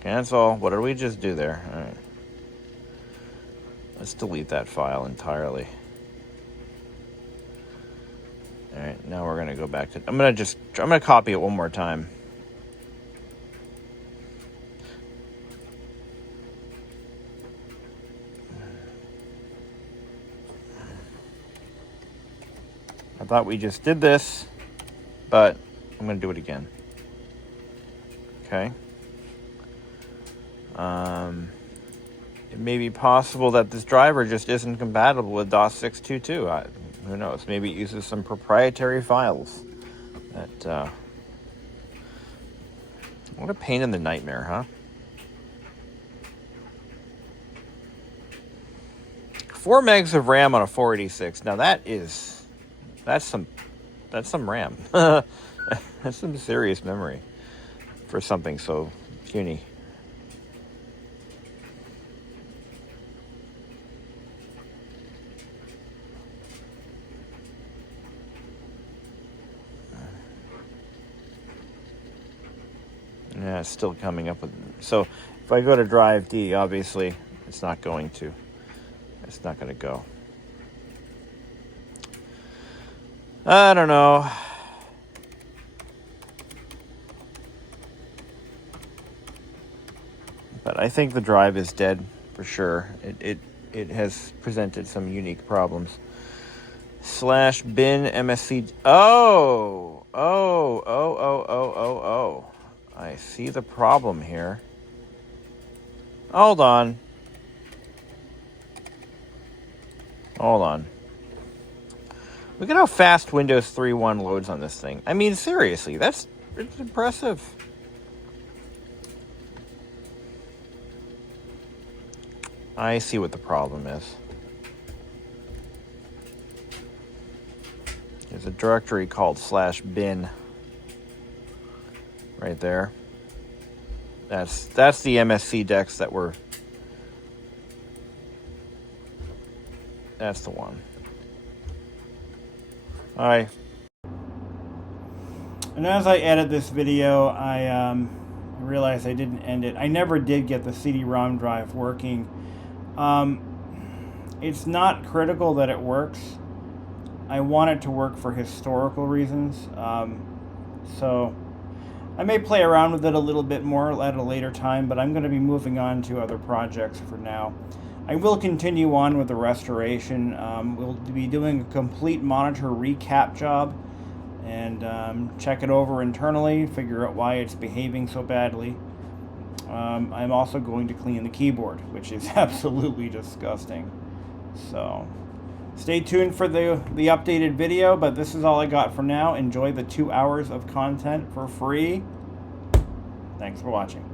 Cancel. What did we just do there? All right. Let's delete that file entirely. All right. Now we're going to go back to... I'm going to copy it one more time. I thought we just did this, but I'm going to do it again. Okay. It may be possible that this driver just isn't compatible with DOS 6.2.2. Who knows? Maybe it uses some proprietary files. That, what a pain in the nightmare, huh? 4 megs of RAM on a 486. Now that's some some RAM. That's some serious memory for something so puny. Yeah, it's still coming up with... So if I go to drive D, obviously it's not going to. It's not going to go. I don't know. But I think the drive is dead for sure. It has presented some unique problems. /bin MSC. Oh. I see the problem here. Hold on. Look at how fast Windows 3.1 loads on this thing. I mean, seriously, it's impressive. I see what the problem is. There's a directory called /bin right there. That's the MSC decks that were... That's the one. Alright. And as I edit this video, I realized I didn't end it. I never did get the CD-ROM drive working. It's not critical that it works. I want it to work for historical reasons. So I may play around with it a little bit more at a later time, but I'm going to be moving on to other projects for now. I will continue on with the restoration. We'll be doing a complete monitor recap job and check it over internally, figure out why it's behaving so badly. I'm also going to clean the keyboard, which is absolutely disgusting. So stay tuned for the updated video, but this is all I got for now. Enjoy the 2 hours of content for free. Thanks for watching.